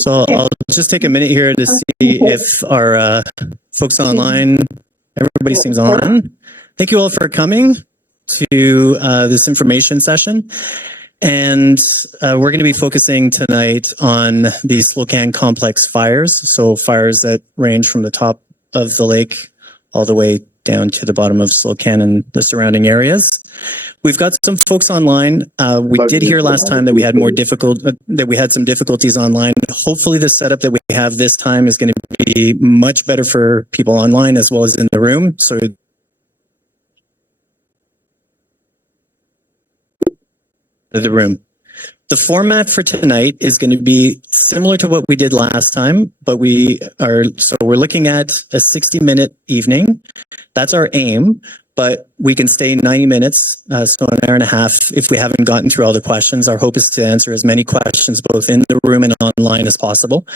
So I'll just take a minute here to see if our folks online, everybody seems on. Thank you all for coming to this information session. And we're going to be focusing tonight on the Slocan complex fires. So fires that range from the top of the lake all the way down to the bottom of Slocan and the surrounding areas. We've got some folks online. We did hear last time that we had some difficulties online. Hopefully the setup that we have this time is going to be much better for people online as well as in the room. So the format for tonight is going to be similar to what we did last time, but we're looking at a 60-minute evening. That's our aim, but we can stay 90 minutes, so an hour and a half if we haven't gotten through all the questions. Our hope is to answer as many questions both in the room and online as possible.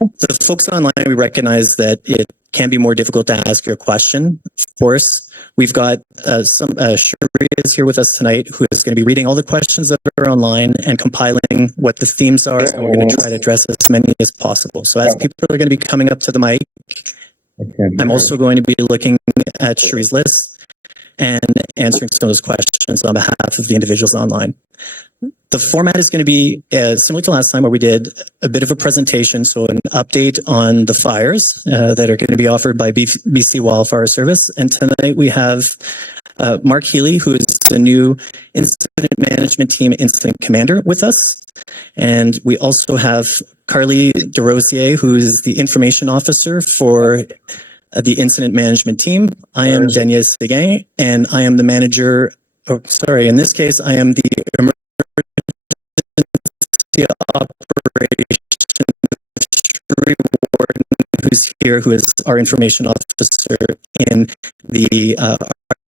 The folks online, we recognize that it can be more difficult to ask your question. Of course, we've got Sheree is here with us tonight, who is going to be reading all the questions that are online and compiling what the themes are, and we're going to try to address as many as possible. So as people are going to be coming up to the mic, I'm also going to be looking at Sheree's list and answering some of those questions on behalf of the individuals online. The format is going to be similar to last time, where we did a bit of a presentation, so an update on the fires that are going to be offered by BC Wildfire Service. And tonight we have Mark Healy, who is the new Incident Management Team Incident Commander with us. And we also have Carly DeRosier, who is the Information Officer for the Incident Management Team. I am Daniel Seguin, and I am the manager. Oh, sorry, in this case, I am the Emergency Operations Warden, who's here, who is our Information Officer in the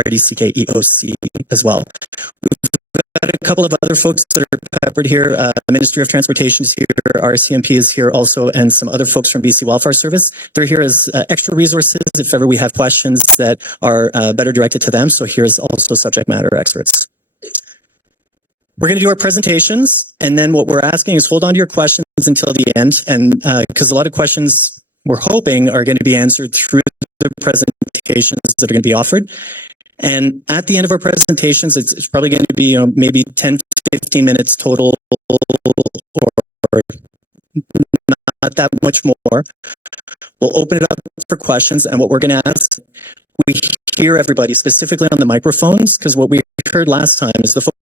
RDCK EOC as well. We've got a couple of other folks that are peppered here. The Ministry of Transportation is here, RCMP is here also, and some other folks from BC Wildfire Service. They're here as extra resources if ever we have questions that are better directed to them. So here's also subject matter experts. We're going to do our presentations, and then what we're asking is hold on to your questions until the end, and because a lot of questions we're hoping are going to be answered through the presentations that are going to be offered. And at the end of our presentations, it's probably going to be maybe 10 to 15 minutes total, or not that much more. We'll open it up for questions, and what we're going to ask, we hear everybody specifically on the microphones, because what we heard last time is the folks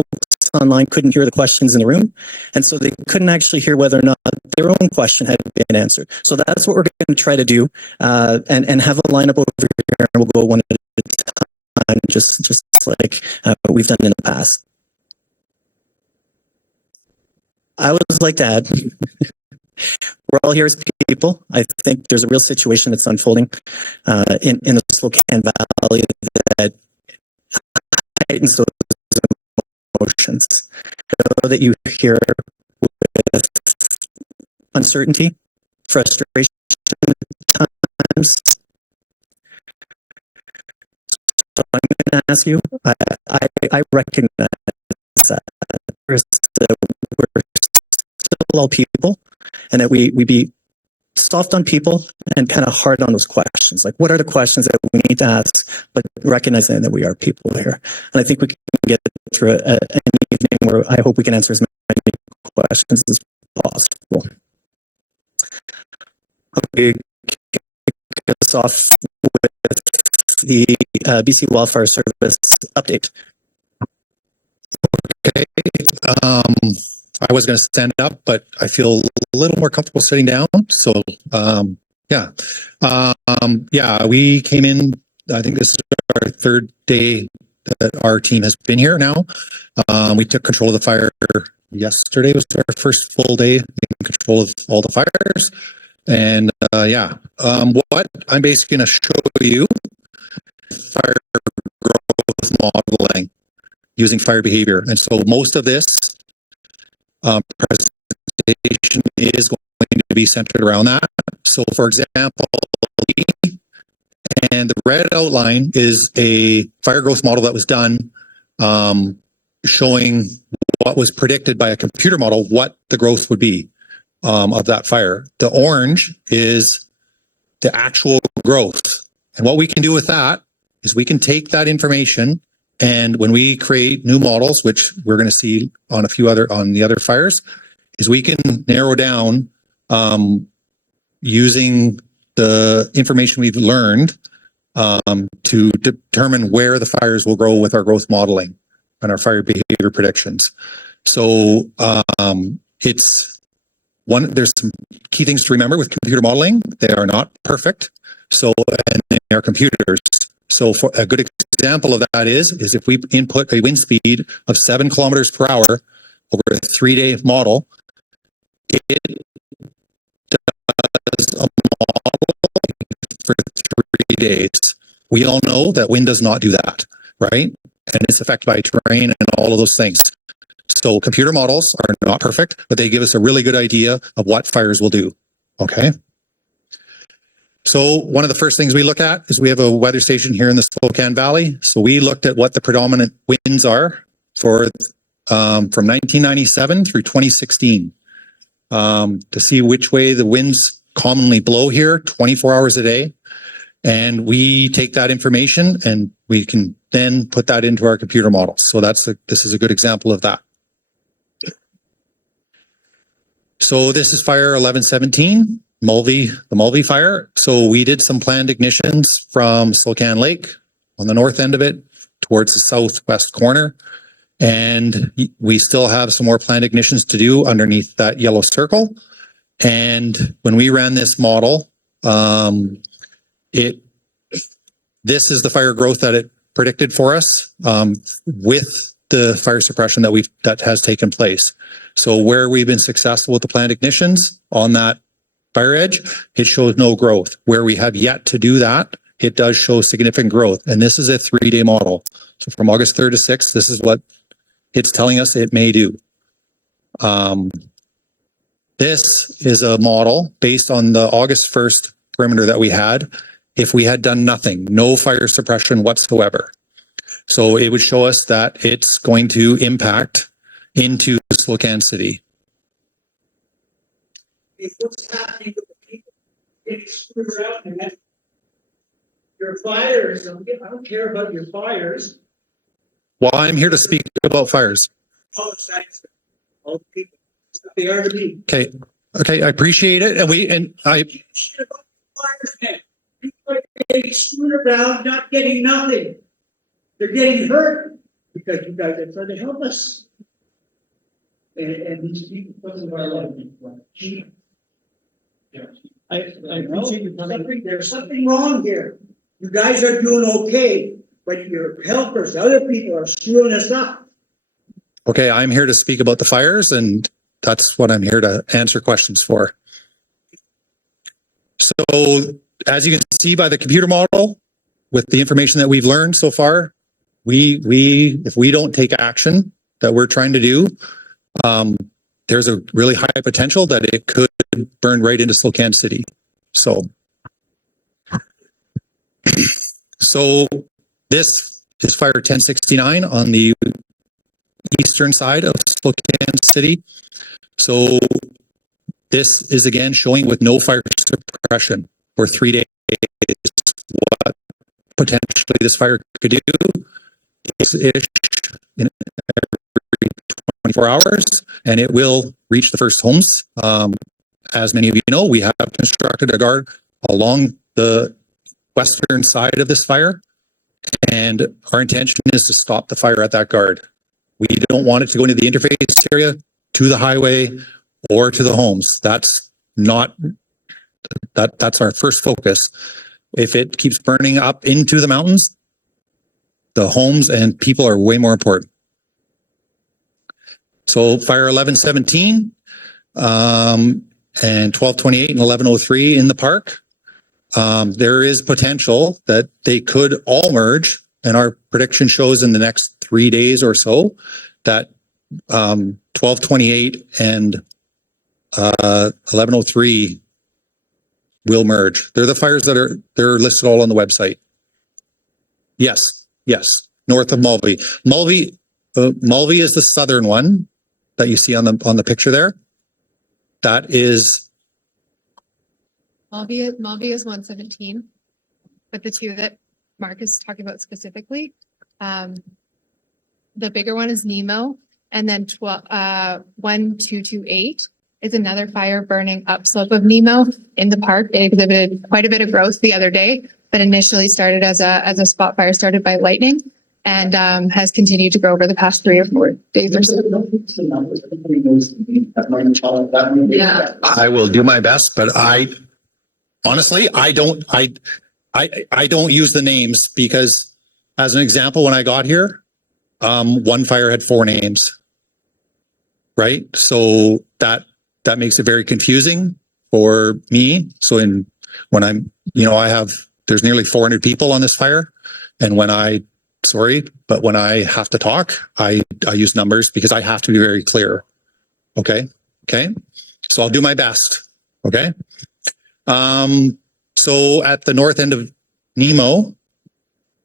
online couldn't hear the questions in the room, and so they couldn't actually hear whether or not their own question had been answered. So that's what we're going to try to do, and have a lineup over here, and we'll go one at a time, just like we've done in the past. I would like to add, we're all here as people. I think there's a real situation that's unfolding in the Slocan Valley that heightens those emotions. I know that you hear with uncertainty, frustration at times. So I'm going to ask you, I recognize that we're still all people, and that we be soft on people and kind of hard on those questions. Like, what are the questions that we need to ask, but recognizing that we are people here. And I think we can get through an evening where I hope we can answer as many questions as possible. Okay, kick us off with the BC Wildfire Service update. Okay. I was going to stand up, but I feel a little more comfortable sitting down. So, we came in, I think this is our third day that our team has been here now. We took control of the fire yesterday. Was our first full day in control of all the fires. And what I'm basically going to show you, fire growth modeling using fire behavior. And so most of this presentation is going to be centered around that. So for example, and the red outline is a fire growth model that was done showing what was predicted by a computer model, what the growth would be. of that fire. The orange is the actual growth. And what we can do with that is we can take that information, and when we create new models, which we're going to see on on the other fires, is we can narrow down using the information we've learned to determine where the fires will grow with our growth modeling and our fire behavior predictions. So there's some key things to remember with computer modeling. They are not perfect. And they are computers. So for a good example of that is if we input a wind speed of 7 kilometers per hour over a 3-day model, it does a model for 3 days. We all know that wind does not do that, right? And it's affected by terrain and all of those things. So computer models are not perfect, but they give us a really good idea of what fires will do. Okay. So one of the first things we look at is we have a weather station here in the Slocan Valley. So we looked at what the predominant winds are for from 1997 through 2016 to see which way the winds commonly blow here 24 hours a day. And we take that information and we can then put that into our computer models. So this is a good example of that. So this is fire 1117, the Mulvey fire. So we did some planned ignitions from Slocan Lake on the north end of it towards the southwest corner. And we still have some more planned ignitions to do underneath that yellow circle. And when we ran this model, this is the fire growth that it predicted for us with the fire suppression that has taken place. So where we've been successful with the planned ignitions on that fire edge, it shows no growth. Where we have yet to do that, it does show significant growth. And this is a 3-day model. So from August 3rd to 6th, this is what it's telling us it may do. This is a model based on the August 1st perimeter that we had. If we had done nothing, no fire suppression whatsoever. So it would show us that it's going to impact into Slocan City. What's happening with the people getting screwed around and that your fires? I don't care about your fires. Well, I'm here to speak about fires. All the people, they are to be. Okay, I appreciate it, and I. Shit about the fires, man. People are getting screwed around, not getting nothing. They're getting hurt because you guys are trying to help us. And these people put in our life. I appreciate you coming. There's something wrong here. You guys are doing okay, but your helpers, the other people, are screwing us up. Okay, I'm here to speak about the fires, and that's what I'm here to answer questions for. So, as you can see by the computer model, with the information that we've learned so far, if we don't take action that we're trying to do, there's a really high potential that it could burn right into Slocan City. So this is fire 1069 on the eastern side of Slocan City. So this is again showing with no fire suppression for 3 days. What potentially this fire could do is ish in every 24 hours, and it will reach the first homes. As many of you know, we have constructed a guard along the western side of this fire, and our intention is to stop the fire at that guard. We don't want it to go into the interface area, to the highway, or to the homes. That's our first focus. If it keeps burning up into the mountains, the homes and people are way more important. So fire 1117 and 1228 and 1103 in the park. There is potential that they could all merge, and our prediction shows in the next 3 days or so that 1228 and 1103 will merge. They're the fires that they're listed all on the website. Yes, north of Mulvey. Mulvey is the southern one that you see on the picture there. that is, Malvia is 117, but the two that Mark is talking about specifically, the bigger one is Nemo, and then 1228 is another fire burning upslope of Nemo in the park. It exhibited quite a bit of growth the other day, but initially started as a spot fire started by lightning, and has continued to grow over the past 3 or 4 days or so. Yeah. I will do my best, but honestly, I don't use the names because, as an example, when I got here, one fire had 4 names, right? So that makes it very confusing for me. So when I'm, there's nearly 400 people on this fire, and when I have to talk, I use numbers because I have to be very clear. Okay. So I'll do my best. Okay. So at the north end of Nemo,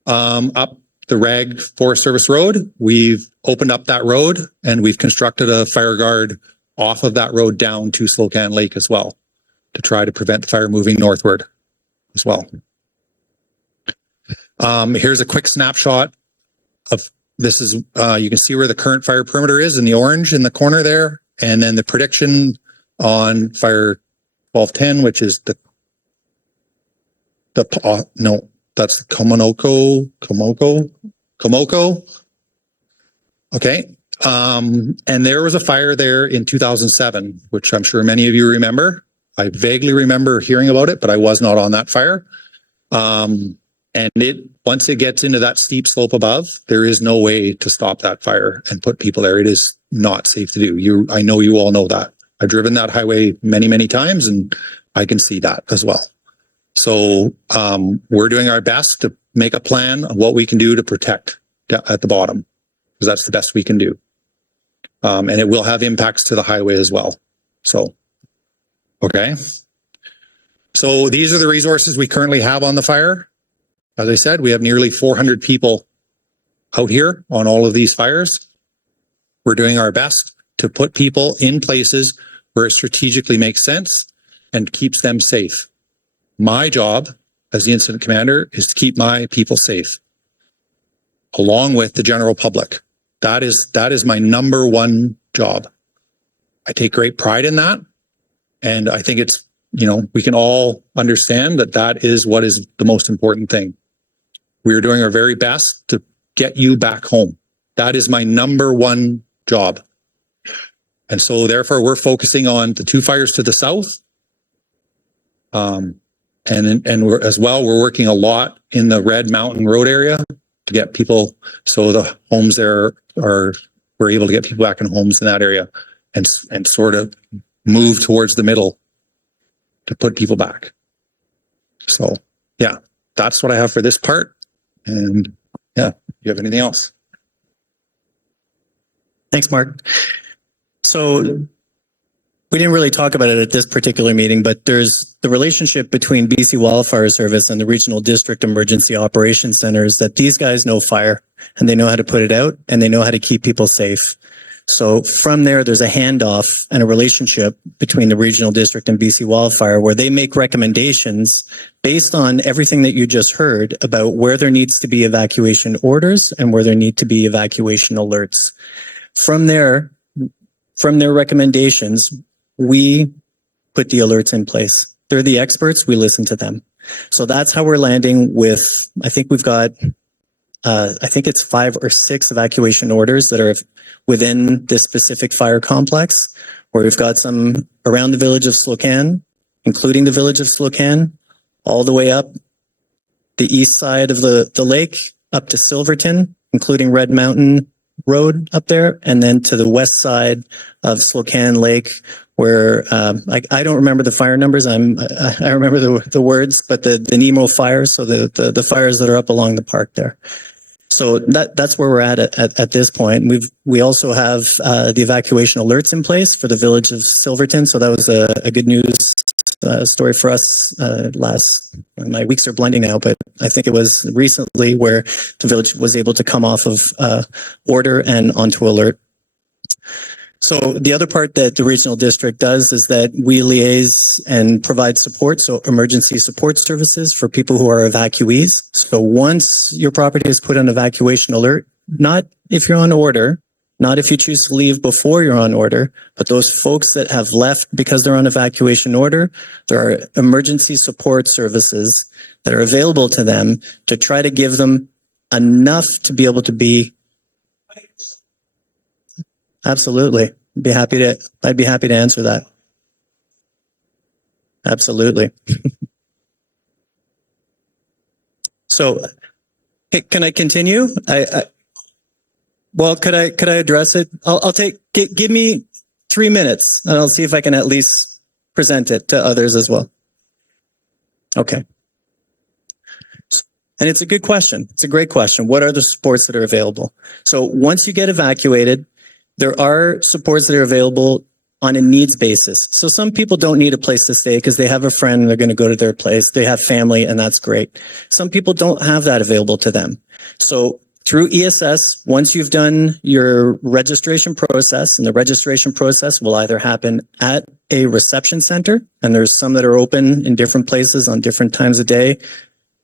up the Rag Forest Service Road, we've opened up that road and we've constructed a fire guard off of that road down to Slocan Lake as well, to try to prevent the fire moving northward as well. Here's a quick snapshot of this. Is you can see where the current fire perimeter is in the orange in the corner there, and then the prediction on fire 1210, which is that's Komoko. Okay. And there was a fire there in 2007, which I'm sure many of you remember. I vaguely remember hearing about it, but I was not on that fire. And once it gets into that steep slope above, there is no way to stop that fire and put people there. It is not safe to do. I know you all know that. I've driven that highway many, many times, and I can see that as well. So we're doing our best to make a plan of what we can do to protect at the bottom, because that's the best we can do. And it will have impacts to the highway as well. So, okay. So these are the resources we currently have on the fire. As I said, we have nearly 400 people out here on all of these fires. We're doing our best to put people in places where it strategically makes sense and keeps them safe. My job as the incident commander is to keep my people safe, along with the general public. That is my number one job. I take great pride in that. And I think it's, we can all understand that is what is the most important thing. We are doing our very best to get you back home. That is my number one job. And so therefore we're focusing on the 2 fires to the south. And we're working a lot in the Red Mountain Road area to get people, so the homes there we're able to get people back in homes in that area and sort of move towards the middle to put people back. So yeah, that's what I have for this part. And yeah, you have anything else? Thanks, Mark. So we didn't really talk about it at this particular meeting, but there's the relationship between BC Wildfire Service and the Regional District Emergency Operations Centers, that these guys know fire and they know how to put it out and they know how to keep people safe. So from there, there's a handoff and a relationship between the Regional District and BC Wildfire, where they make recommendations based on everything that you just heard about where there needs to be evacuation orders and where there need to be evacuation alerts. From their recommendations, we put the alerts in place. They're the experts. We listen to them. So that's how we're landing with, I think we've got, I think it's 5 or 6 evacuation orders that are within this specific fire complex, where we've got some around the village of Slocan, including the village of Slocan, all the way up the east side of the lake, up to Silverton, including Red Mountain Road up there, and then to the west side of Slocan Lake, where I don't remember the fire numbers. I remember the words, but the Nemo fires, so the fires that are up along the park there. So that's where we're at this point. We also have the evacuation alerts in place for the village of Silverton. So that was a good news story for us my weeks are blending now, but I think it was recently where the village was able to come off of order and onto alert. So the other part that the regional district does is that we liaise and provide support, so emergency support services for people who are evacuees. So once your property is put on evacuation alert, not if you're on order, not if you choose to leave before you're on order, but those folks that have left because they're on evacuation order, there are emergency support services that are available to them to try to give them enough to be able to be. Absolutely. I'd be happy to answer that. Absolutely. So, can I continue? Well, could I address it? I'll give me 3 minutes and I'll see if I can at least present it to others as well. Okay. And it's a good question. It's a great question. What are the supports that are available? So once you get evacuated, there are supports that are available on a needs basis. So some people don't need a place to stay because they have a friend, they're going to go to their place, they have family, and that's great. Some people don't have that available to them. So through ESS, once you've done your registration process, and the registration process will either happen at a reception center, and there's some that are open in different places on different times of day.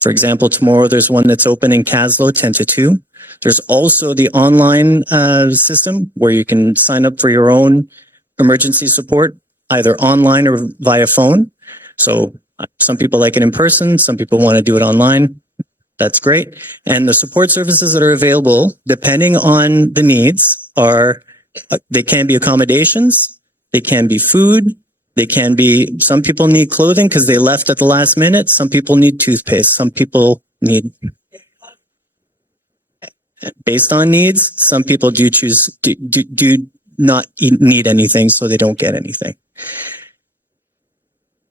For example, tomorrow there's one that's open in Caslow, 10 to 2. There's also the online system where you can sign up for your own emergency support, either online or via phone. So some people like it in person, some people want to do it online. That's great. And the support services that are available, depending on the needs, are they can be accommodations, they can be food, they can be, some people need clothing because they left at the last minute, some people need toothpaste, some people need, based on needs, some people do choose, do not need anything, so they don't get anything.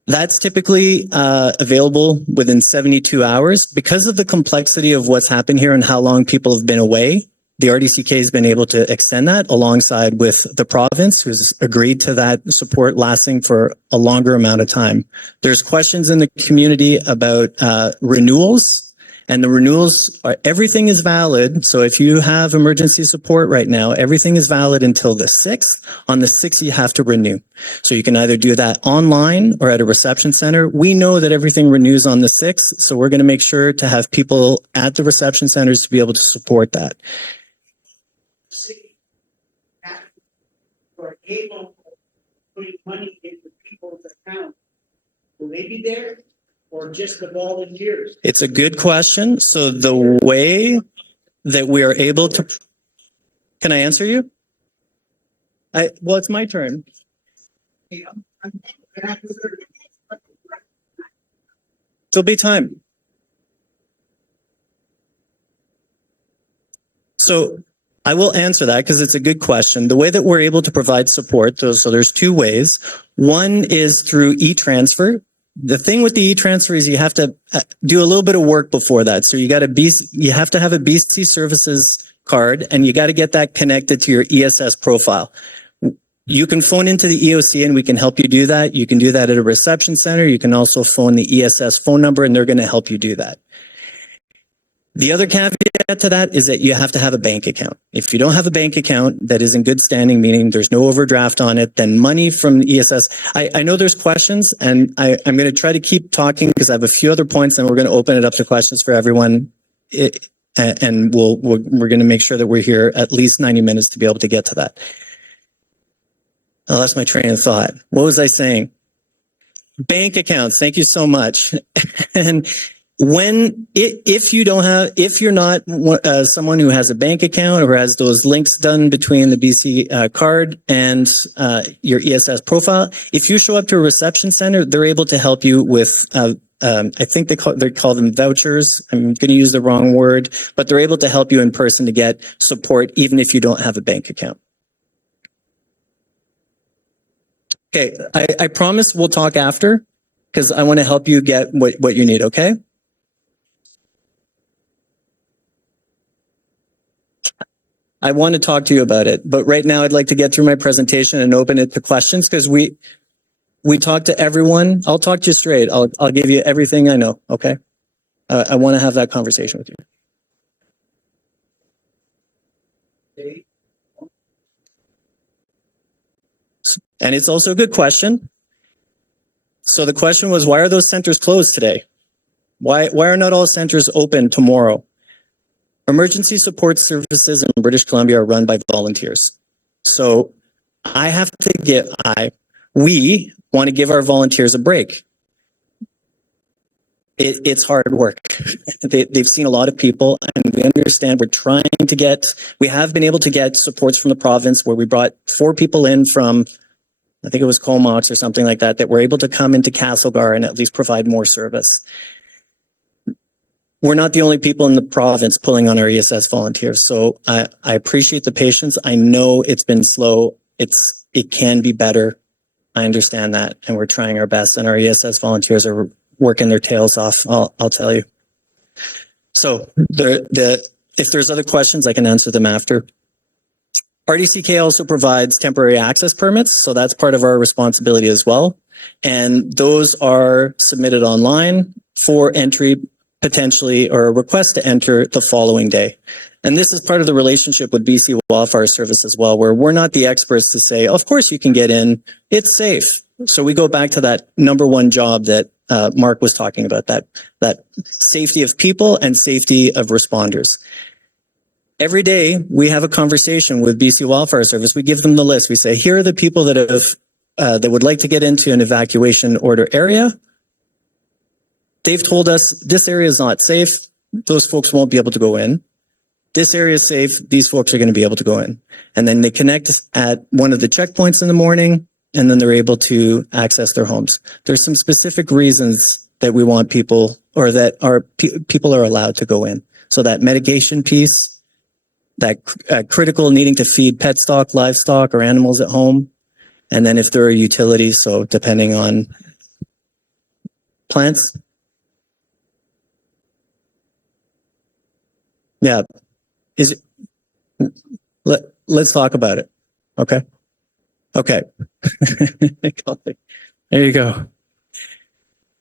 That's typically available within 72 hours. Because of the complexity of what's happened here and how long people have been away, the RDCK has been able to extend that alongside with the province, who's agreed to that support lasting for a longer amount of time. There's questions in the community about renewals. And the renewals are, everything is valid. So if you have emergency support right now, everything is valid until the 6th. On the 6th, you have to renew. So you can either do that online or at a reception center. We know that everything renews on the 6th. So we're going to make sure to have people at the reception centers to be able to support that. Or able to put money into people's accounts, will they be there? Or just the volunteers? It's a good question. So the way that we are able to, can I answer you? Well, it's my turn. There'll be time. So I will answer that because it's a good question. The way that we're able to provide support, so there's two ways. One is through e-transfer. The thing with the e-transfer is you have to do a little bit of work before that. So you have to have a BC Services card and you got to get that connected to your ESS profile. You can phone into the EOC and we can help you do that. You can do that at a reception center. You can also phone the ESS phone number and they're going to help you do that. The other caveat to that is that you have to have a bank account. If you don't have a bank account that is in good standing, meaning there's no overdraft on it, then money from ESS. I know there's questions and I'm going to try to keep talking because I have a few other points and we're going to open it up to questions for everyone. And we're going to make sure that we're here at least 90 minutes to be able to get to that. I lost my train of thought. What was I saying? Bank accounts. Thank you so much. And if you're not someone who has a bank account or has those links done between the BC card and your ESS profile, if you show up to a reception center, they're able to help you with, I think they call them vouchers. I'm going to use the wrong word, but they're able to help you in person to get support even if you don't have a bank account. Okay, I promise we'll talk after because I want to help you get what you need, okay? I want to talk to you about it, but right now I'd like to get through my presentation and open it to questions because we talk to everyone. I'll talk to you straight. I'll give you everything I know, okay? I want to have that conversation with you. And it's also a good question. So the question was, why are those centers closed today? Why are not all centers open tomorrow? Emergency support services in British Columbia are run by volunteers. So we want to give our volunteers a break. It's hard work. They've seen a lot of people, and we understand we have been able to get supports from the province where we brought 4 people in from, I think it was Comox or something like that were able to come into Castlegar and at least provide more service. We're not the only people in the province pulling on our ESS volunteers. So I appreciate the patience. I know it's been slow. It can be better. I understand that, and we're trying our best, and our ESS volunteers are working their tails off. I'll tell you. So if there's other questions, I can answer them after. RDCK also provides temporary access permits, so that's part of our responsibility as well. And those are submitted online for entry potentially, or a request to enter the following day. And this is part of the relationship with BC Wildfire Service as well, where we're not the experts to say, of course you can get in, it's safe. So we go back to that number one job that Mark was talking about, that safety of people and safety of responders. Every day we have a conversation with BC Wildfire Service. We give them the list. We say, here are the people that would like to get into an evacuation order area. They've told us this area is not safe. Those folks won't be able to go in. This area is safe. These folks are going to be able to go in. And then they connect at one of the checkpoints in the morning, and then they're able to access their homes. There's some specific reasons that we want people, or that people are allowed to go in. So that mitigation piece, that critical needing to feed pet stock, livestock, or animals at home. And then if there are utilities, so depending on plants. Yeah. Let's talk about it. Okay. Okay. There you go.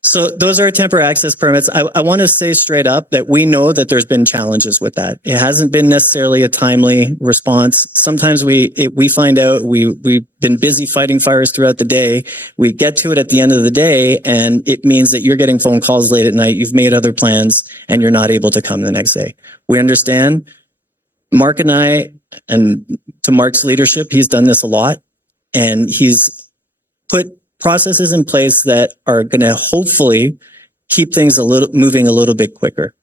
So those are temporary access permits. I want to say straight up that we know that there's been challenges with that. It hasn't been necessarily a timely response. Sometimes we find out we've been busy fighting fires throughout the day. We get to it at the end of the day, and it means that you're getting phone calls late at night. You've made other plans, and you're not able to come the next day. We understand. Mark and I, and to Mark's leadership, he's done this a lot, and he's put processes in place that are going to hopefully keep things moving a little bit quicker.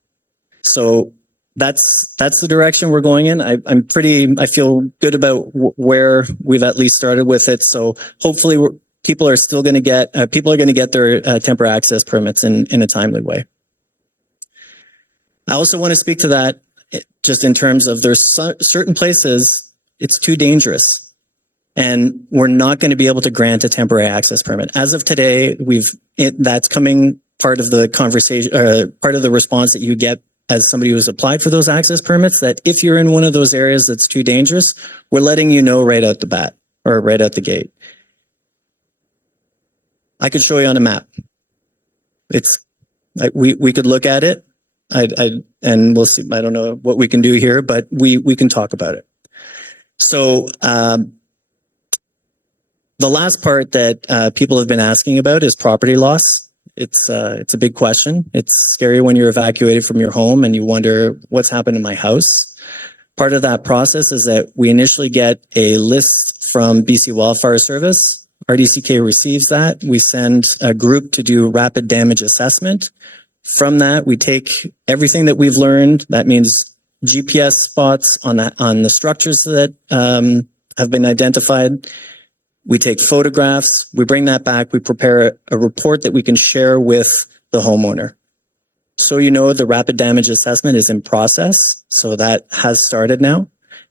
So that's the direction we're going in. I feel good about where we've at least started with it. So hopefully people are going to get their temporary access permits in a timely way. I also want to speak to that just in terms of there's certain places it's too dangerous, and we're not going to be able to grant a temporary access permit. As of today, that's coming part of the conversation, part of the response that you get as somebody who's applied for those access permits, that if you're in one of those areas that's too dangerous, we're letting you know right out the bat, or right out the gate. I could show you on a map. We could look at it. And we'll see. I don't know what we can do here, but we can talk about it. So, the last part that people have been asking about is property loss. It's a big question. It's scary when you're evacuated from your home and you wonder what's happened to my house. Part of that process is that we initially get a list from BC Wildfire Service. RDCK receives that. We send a group to do rapid damage assessment. From that, we take everything that we've learned. That means GPS spots on the structures that have been identified. We take photographs. We bring that back. We prepare a report that we can share with the homeowner. So you know, the rapid damage assessment is in process. So that has started now.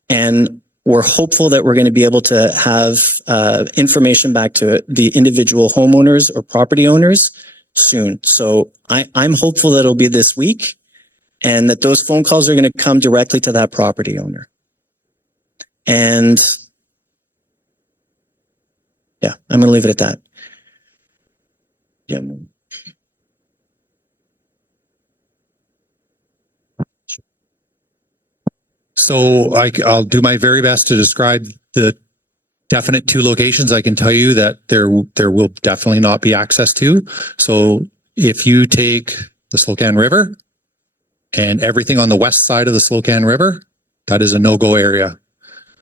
And we're hopeful that we're going to be able to have information back to the individual homeowners or property owners soon. So I'm hopeful that it'll be this week, and that those phone calls are going to come directly to that property owner. And yeah, I'm going to leave it at that. Yeah. So I'll do my very best to describe the definite two locations I can tell you that there will definitely not be access to. So if you take the Slocan River and everything on the west side of the Slocan River, that is a no-go area.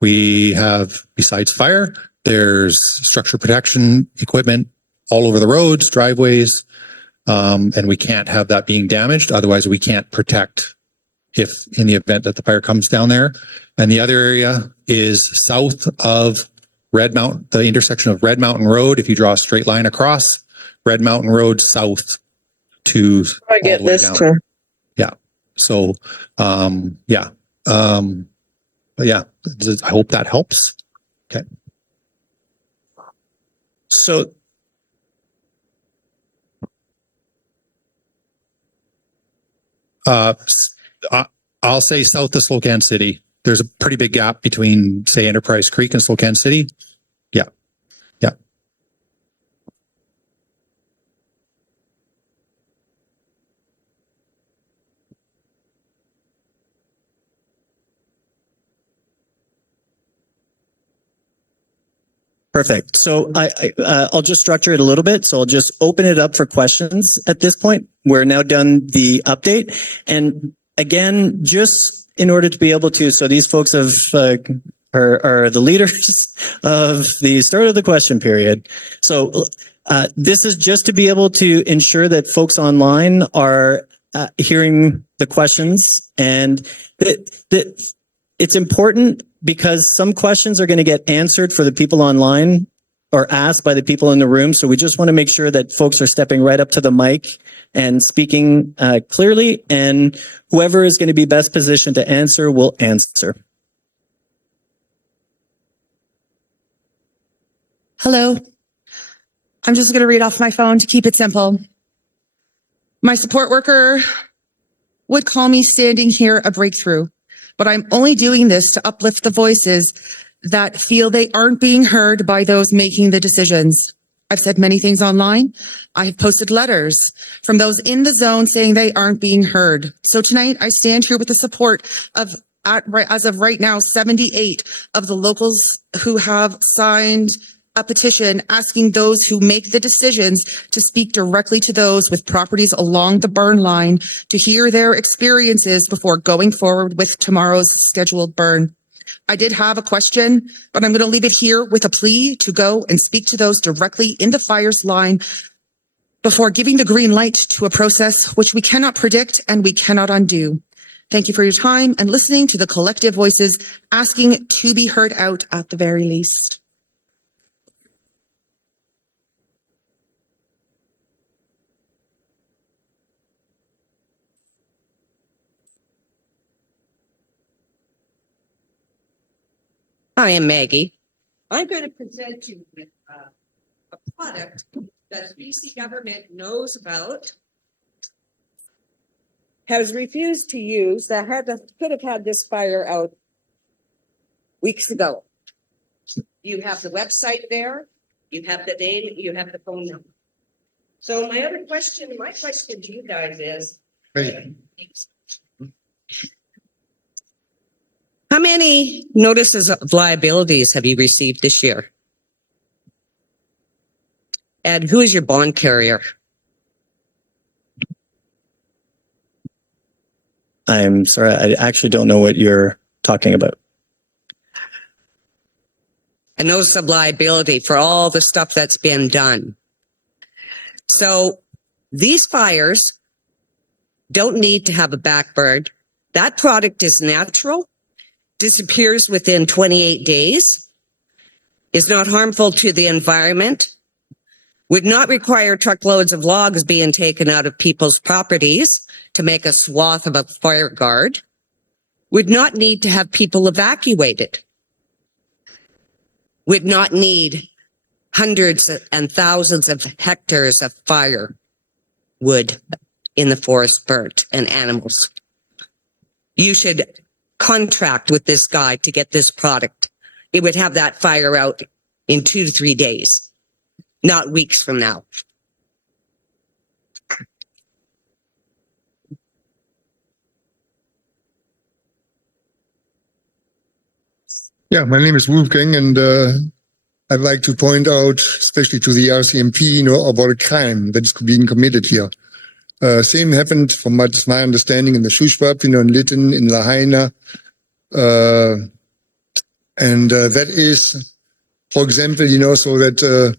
We have, besides fire, there's structure protection equipment all over the roads, driveways, and we can't have that being damaged. Otherwise, we can't protect if in the event that the fire comes down there. And the other area is south of Red Mountain, the intersection of Red Mountain Road. If you draw a straight line across Red Mountain Road south to I all get the way this down. too. So, yeah. But yeah, I hope that helps. Okay. So I'll say south of Slocan City. There's a pretty big gap between, say, Enterprise Creek and Slocan City. Yeah. Yeah. perfect. So I'll just structure it a little bit. So I'll just open it up for questions at this point. We're now done the update. And again, just in order to be able to, so these folks have, are the leaders of the start of the question period. So this is just to be able to ensure that folks online are hearing the questions, and it's important because some questions are going to get answered for the people online or asked by the people in the room. So we just want to make sure that folks are stepping right up to the mic and speaking clearly, and whoever is going to be best positioned to answer will answer. Hello. I'm just going to read off my phone to keep it simple. My support worker would call me standing here a breakthrough, but I'm only doing this to uplift the voices that feel they aren't being heard by those making the decisions. I've said many things online. I have posted letters from those in the zone saying they aren't being heard. So tonight I stand here with the support of, as of right now, 78 of the locals who have signed a petition asking those who make the decisions to speak directly to those with properties along the burn line to hear their experiences before going forward with tomorrow's scheduled burn. I did have a question, but I'm going to leave it here with a plea to go and speak to those directly in the fire's line before giving the green light to a process which we cannot predict and we cannot undo. Thank you for your time and listening to the collective voices asking to be heard out at the very least. I am Maggie. I'm going to present you with a product that the BC government knows about, has refused to use, that could have had this fire out weeks ago. You have the website there, you have the name, you have the phone number. So my question to you guys is, how many notices of liabilities have you received this year? And who is your bond carrier? I'm sorry, I actually don't know what you're talking about. A notice of liability for all the stuff that's been done. So these fires don't need to have a backburn. That product is natural, disappears within 28 days, is not harmful to the environment, would not require truckloads of logs being taken out of people's properties to make a swath of a fire guard, would not need to have people evacuated, would not need hundreds and thousands of hectares of firewood in the forest burnt and animals. You should contract with this guy to get this product. It would have that fire out in 2 to 3 days, not weeks from now. Yeah, my name is Wolfgang, and I'd like to point out, especially to the RCMP, about a crime that is being committed here. Same happened, from my understanding, in the Schuschwab, in Lytton, in Lahaina. And that is, for example, so that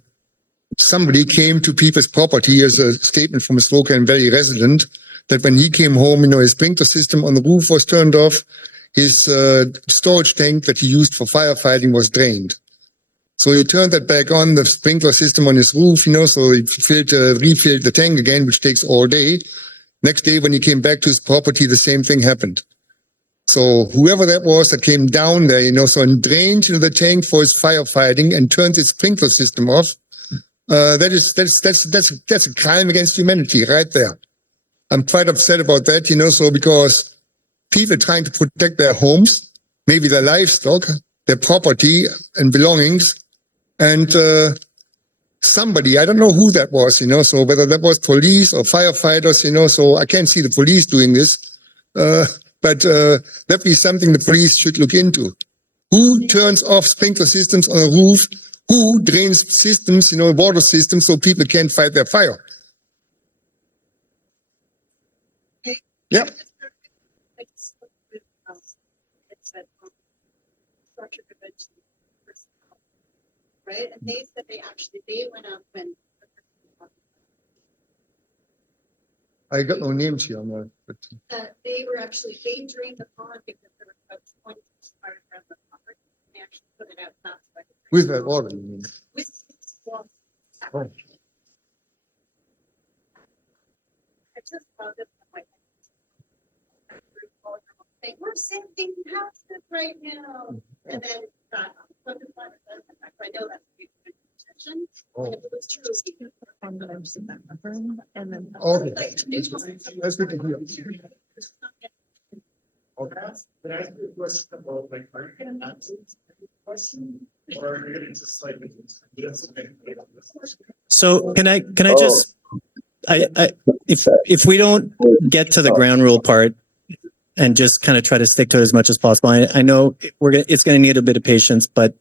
somebody came to people's property, as a statement from a Slocan Valley resident, that when he came home, his sprinkler system on the roof was turned off, his storage tank that he used for firefighting was drained. So he turned that back on, the sprinkler system on his roof, so he refilled the tank again, which takes all day. Next day, when he came back to his property, the same thing happened. So whoever that was that came down there, and drained the tank for his firefighting and turned his sprinkler system off, that's a crime against humanity right there. I'm quite upset about that, so because people trying to protect their homes, maybe their livestock, their property and belongings, and somebody, I don't know who that was, so whether that was police or firefighters, so I can't see the police doing this, but that'd be something the police should look into. Who turns off sprinkler systems on a roof? Who drains systems, water systems, so people can't fight their fire? Yeah. Right, and they said they went up and. I got no names here on that, but They drained the pond because there were about 20 fires around the property. They actually put it out last way. with that water, you mean? With, well, Oh. I just found it on my. We're saving houses right now, and then that. I know that's a good intention. Oh. If it was true, and then. Okay. Like, That's good to hear. Okay. Can I ask you a question about, like, are you gonna answer the question? Or are you gonna just like? So can I just, if we don't get to the ground rule part and just kind of try to stick to it as much as possible, I know it's going to need a bit of patience, but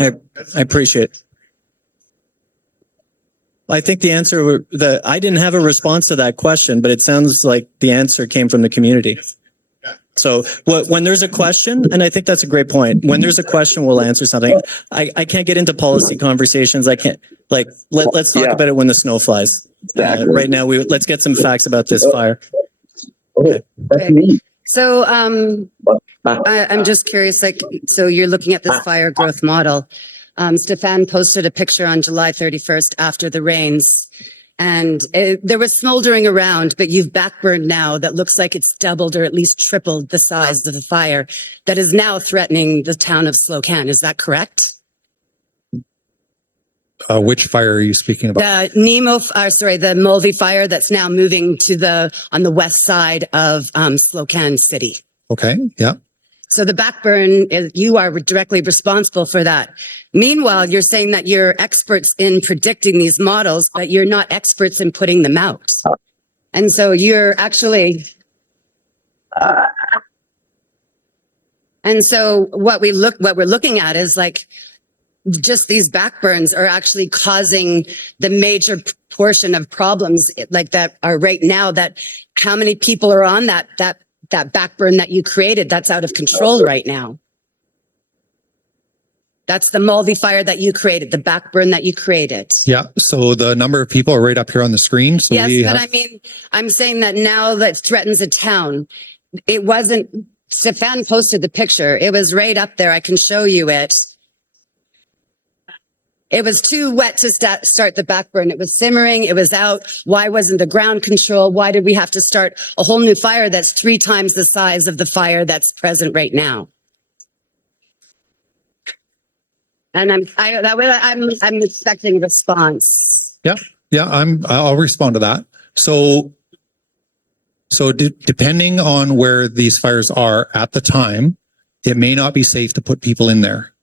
I appreciate it. I think the answer, I didn't have a response to that question, but it sounds like the answer came from the community. So when there's a question, and I think that's a great point, when there's a question, we'll answer something. I can't get into policy conversations. I can't, like, let's talk about it when the snow flies. Right now, let's get some facts about this fire. Okay. That's neat. So I'm just curious, like, so you're looking at this fire growth model. Stefan posted a picture on July 31st after the rains, and there was smoldering around, but you've backburned now that looks like it's doubled or at least tripled the size of the fire that is now threatening the town of Slocan. Is that correct? Which fire are you speaking about? The Mulvey fire that's now moving on the west side of Slocan City. Okay. Yeah. So the backburn, you are directly responsible for that. Meanwhile, you're saying that you're experts in predicting these models, but you're not experts in putting them out. And so you're actually. And so what we're looking at is like, just these backburns are actually causing the major portion of problems like that are right now, that how many people are on that backburn that you created that's out of control right now. That's the Mulvey fire that you created, the backburn that you created. Yeah. So the number of people are right up here on the screen. So yes, but I mean, I'm saying that now that threatens a town. It wasn't, Stefan posted the picture. It was right up there. I can show you it. It was too wet to start the backburn. It was simmering. It was out. Why wasn't the ground control? Why did we have to start a whole new fire that's 3 times the size of the fire that's present right now? And I'm expecting a response. Yeah. Yeah. I'll respond to that. So depending on where these fires are at the time, it may not be safe to put people in there.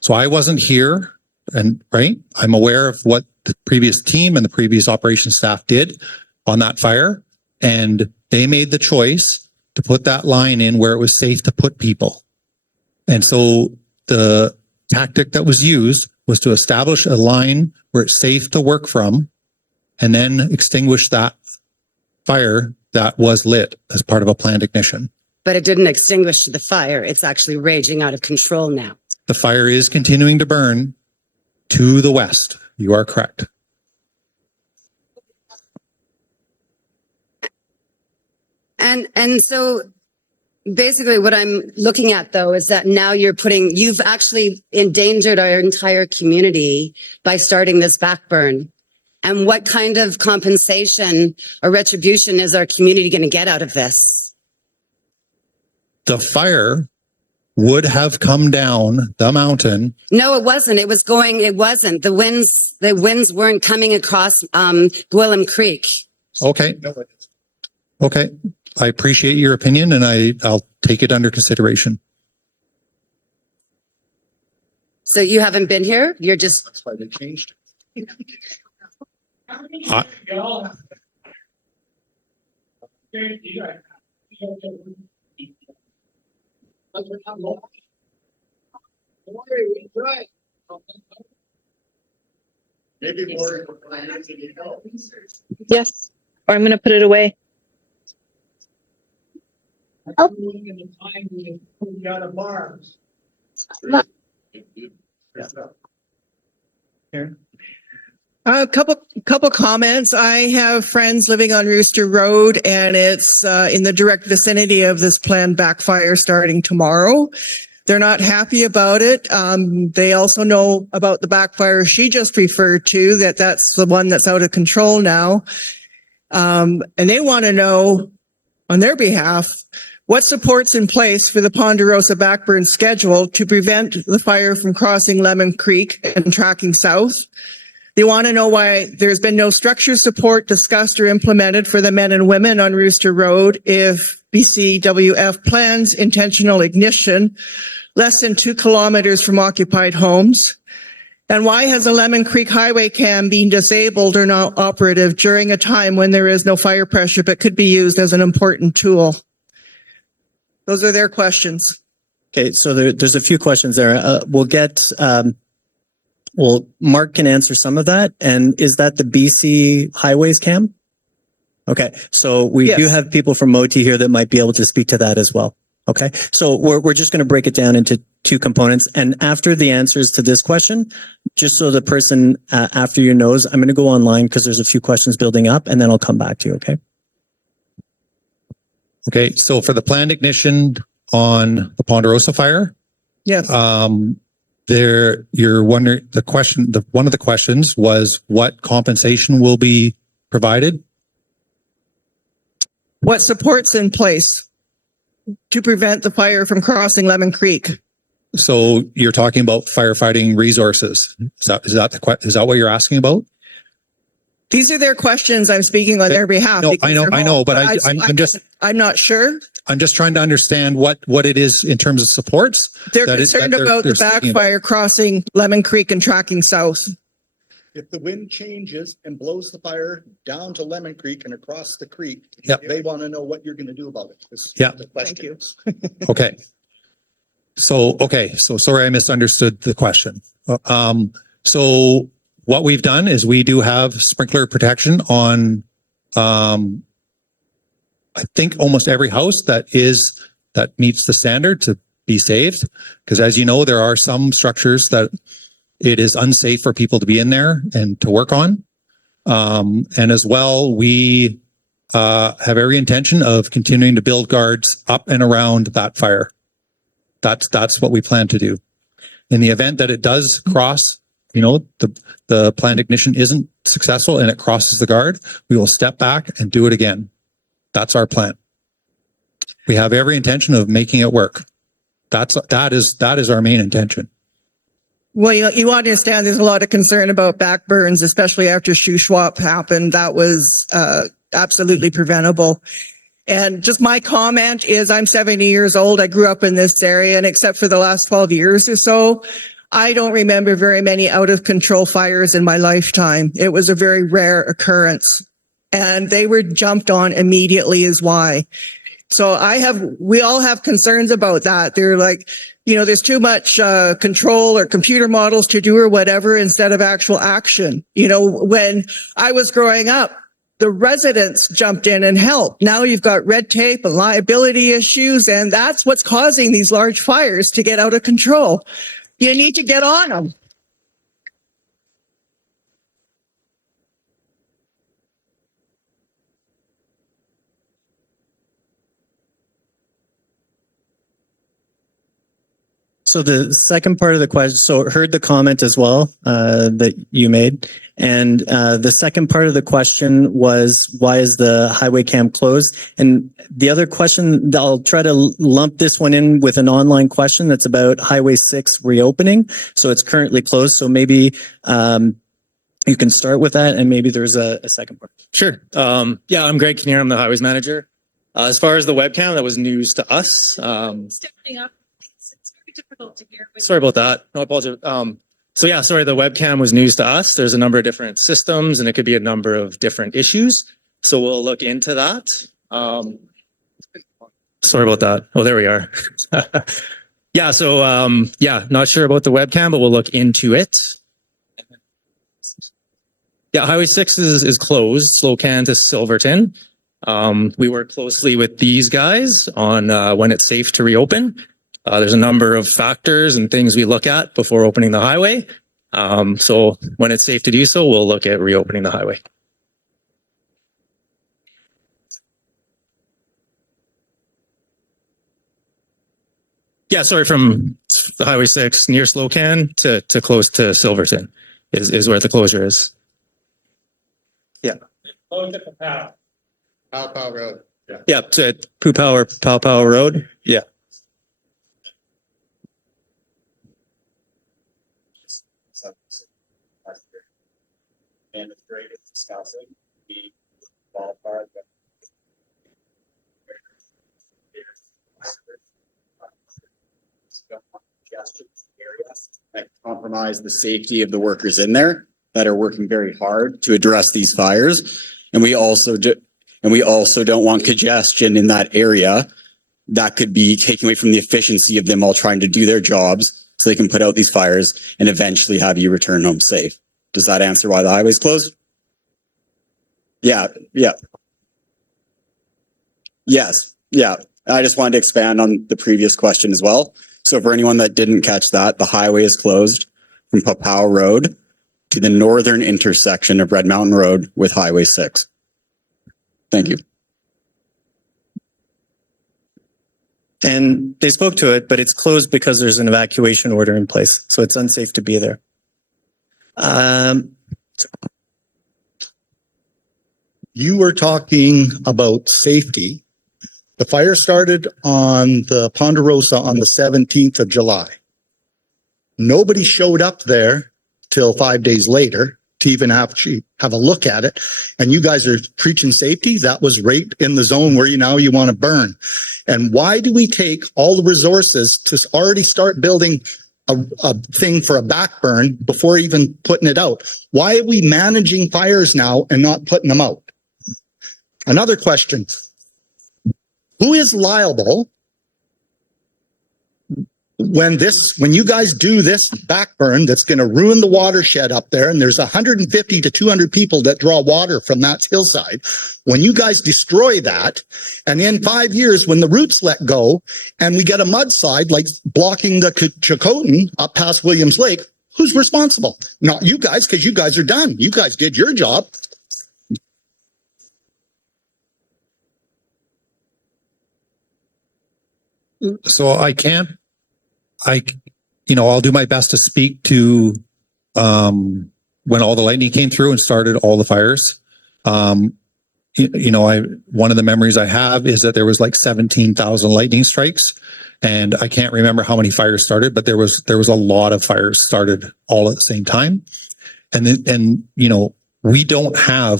So I wasn't here. And right, I'm aware of what the previous team and the previous operations staff did on that fire. And they made the choice to put that line in where it was safe to put people. And so tactic that was used was to establish a line where it's safe to work from and then extinguish that fire that was lit as part of a planned ignition. But it didn't extinguish the fire. It's actually raging out of control now. The fire is continuing to burn to the west. You are correct. And so basically what I'm looking at though is that now you've actually endangered our entire community by starting this backburn. And what kind of compensation or retribution is our community going to get out of this? The fire would have come down the mountain. No, it wasn't. It wasn't. The winds weren't coming across Gwillem Creek. Okay. Okay. I appreciate your opinion and I'll take it under consideration. So you haven't been here? You're just... That's why they changed. Maybe more. Yes, or I'm going to put it away. In the time we put out of bars. A couple comments. I have friends living on Rooster Road, and it's in the direct vicinity of this planned backfire starting tomorrow. They're not happy about it. They also know about the backfire she just referred to, that's the one that's out of control now. And they want to know on their behalf what support's in place for the Ponderosa backburn schedule to prevent the fire from crossing Lemon Creek and tracking south. They want to know why there's been no structure support discussed or implemented for the men and women on Rooster Road if BCWF plans intentional ignition less than 2 kilometers from occupied homes. And why has a Lemon Creek highway cam been disabled or not operative during a time when there is no fire pressure but could be used as an important tool? Those are their questions. Okay, so there's a few questions there. Mark can answer some of that. And is that the BC Highways Cam? Okay, so we do Yes. have people from MOTI here that might be able to speak to that as well. Okay, so we're just going to break it down into 2 components. And after the answers to this question, just so the person after you knows, I'm going to go online because there's a few questions building up, and then I'll come back to you. Okay. Okay. So for the planned ignition on the Ponderosa fire, Yes. you're wondering one of the questions was what compensation will be provided? What support's in place to prevent the fire from crossing Lemon Creek? So you're talking about firefighting resources. Is that what you're asking about? These are their questions. I'm speaking on their behalf. No, because I know, they're I know, home. but I'm not sure. I'm just trying to understand what it is in terms of supports. They're that concerned they're about the speaking about. backfire crossing Lemon Creek and tracking south. If the wind changes and blows the fire down to Lemon Creek and across the creek, Yep. they want to know what you're going to do about it. Yeah. The question. Okay. So sorry, I misunderstood the question. So what we've done is we do have sprinkler protection on, I think almost every house that meets the standard to be saved. Because as you know, there are some structures that it is unsafe for people to be in there and to work on. And as well, we have every intention of continuing to build guards up and around that fire. That's what we plan to do. In the event that it does cross, the planned ignition isn't successful and it crosses the guard, we will step back and do it again. That's our plan. We have every intention of making it work. That is our main intention. Well, you understand there's a lot of concern about backburns, especially after Shuswap happened. That was absolutely preventable. And just my comment is I'm 70 years old. I grew up in this area, and except for the last 12 years or so, I don't remember very many out of control fires in my lifetime. It was a very rare occurrence, and they were jumped on immediately is why. So we all have concerns about that. They're like, You know, there's too much control or computer models to do or whatever instead of actual action. You know, when I was growing up, the residents jumped in and helped. Now you've got red tape and liability issues, and that's what's causing these large fires to get out of control. You need to get on them. So the second part of the question, so heard the comment as well that you made. And the second part of the question was, why is the highway cam closed? And the other question, I'll try to lump this one in with an online question that's about Highway 6 reopening. So it's currently closed. So maybe you can start with that, and maybe there's a second part. Sure. Yeah, I'm Greg Kinnear. I'm the highways manager. As far as the webcam, that was news to us. Stepping up. It's very difficult to hear. Sorry about that. No, I apologize. So yeah, sorry, the webcam was news to us. There's a number of different systems and it could be a number of different issues. So we'll look into that. Sorry about that. Oh, there we are. Yeah, so yeah, not sure about the webcam, but we'll look into it. Yeah, Highway 6 is closed, Slocan to Silverton. We work closely with these guys on when it's safe to reopen. There's a number of factors and things we look at before opening the highway. So when it's safe to do so, we'll look at reopening the highway. Yeah, sorry, from the Highway 6 near Slocan to close to Silverton is where the closure is. Yeah. Pow Road. Yeah, to Pow Road. Yeah. And it's great at discussing the ballpark. That compromise the safety of the workers in there that are working very hard to address these fires. And we also don't want congestion in that area that could be taken away from the efficiency of them all trying to do their jobs so they can put out these fires and eventually have you return home safe. Does that answer why the highway's closed? Yeah. Yes. Yeah. I just wanted to expand on the previous question as well. So for anyone that didn't catch that, the highway is closed from Pow Road to the northern intersection of Red Mountain Road with Highway 6. Thank you. And they spoke to it, but it's closed because there's an evacuation order in place. So it's unsafe to be there. You were talking about safety. The fire started on the Ponderosa on the 17th of July. Nobody showed up there till 5 days later to even have a look at it. And you guys are preaching safety. That was right in the zone where you want to burn. And why do we take all the resources to already start building a thing for a back burn before even putting it out? Why are we managing fires now and not putting them out? Another question. Who is liable when you guys do this back burn that's going to ruin the watershed up there, and there's 150 to 200 people that draw water from that hillside? When you guys destroy that, and in 5 years when the roots let go and we get a mudslide like blocking the Chilcotin up past Williams Lake, who's responsible? Not you guys, because you guys are done. You guys did your job. So I'll do my best to speak to when all the lightning came through and started all the fires. One of the memories I have is that there was like 17,000 lightning strikes, and I can't remember how many fires started, but there was a lot of fires started all at the same time. And we don't have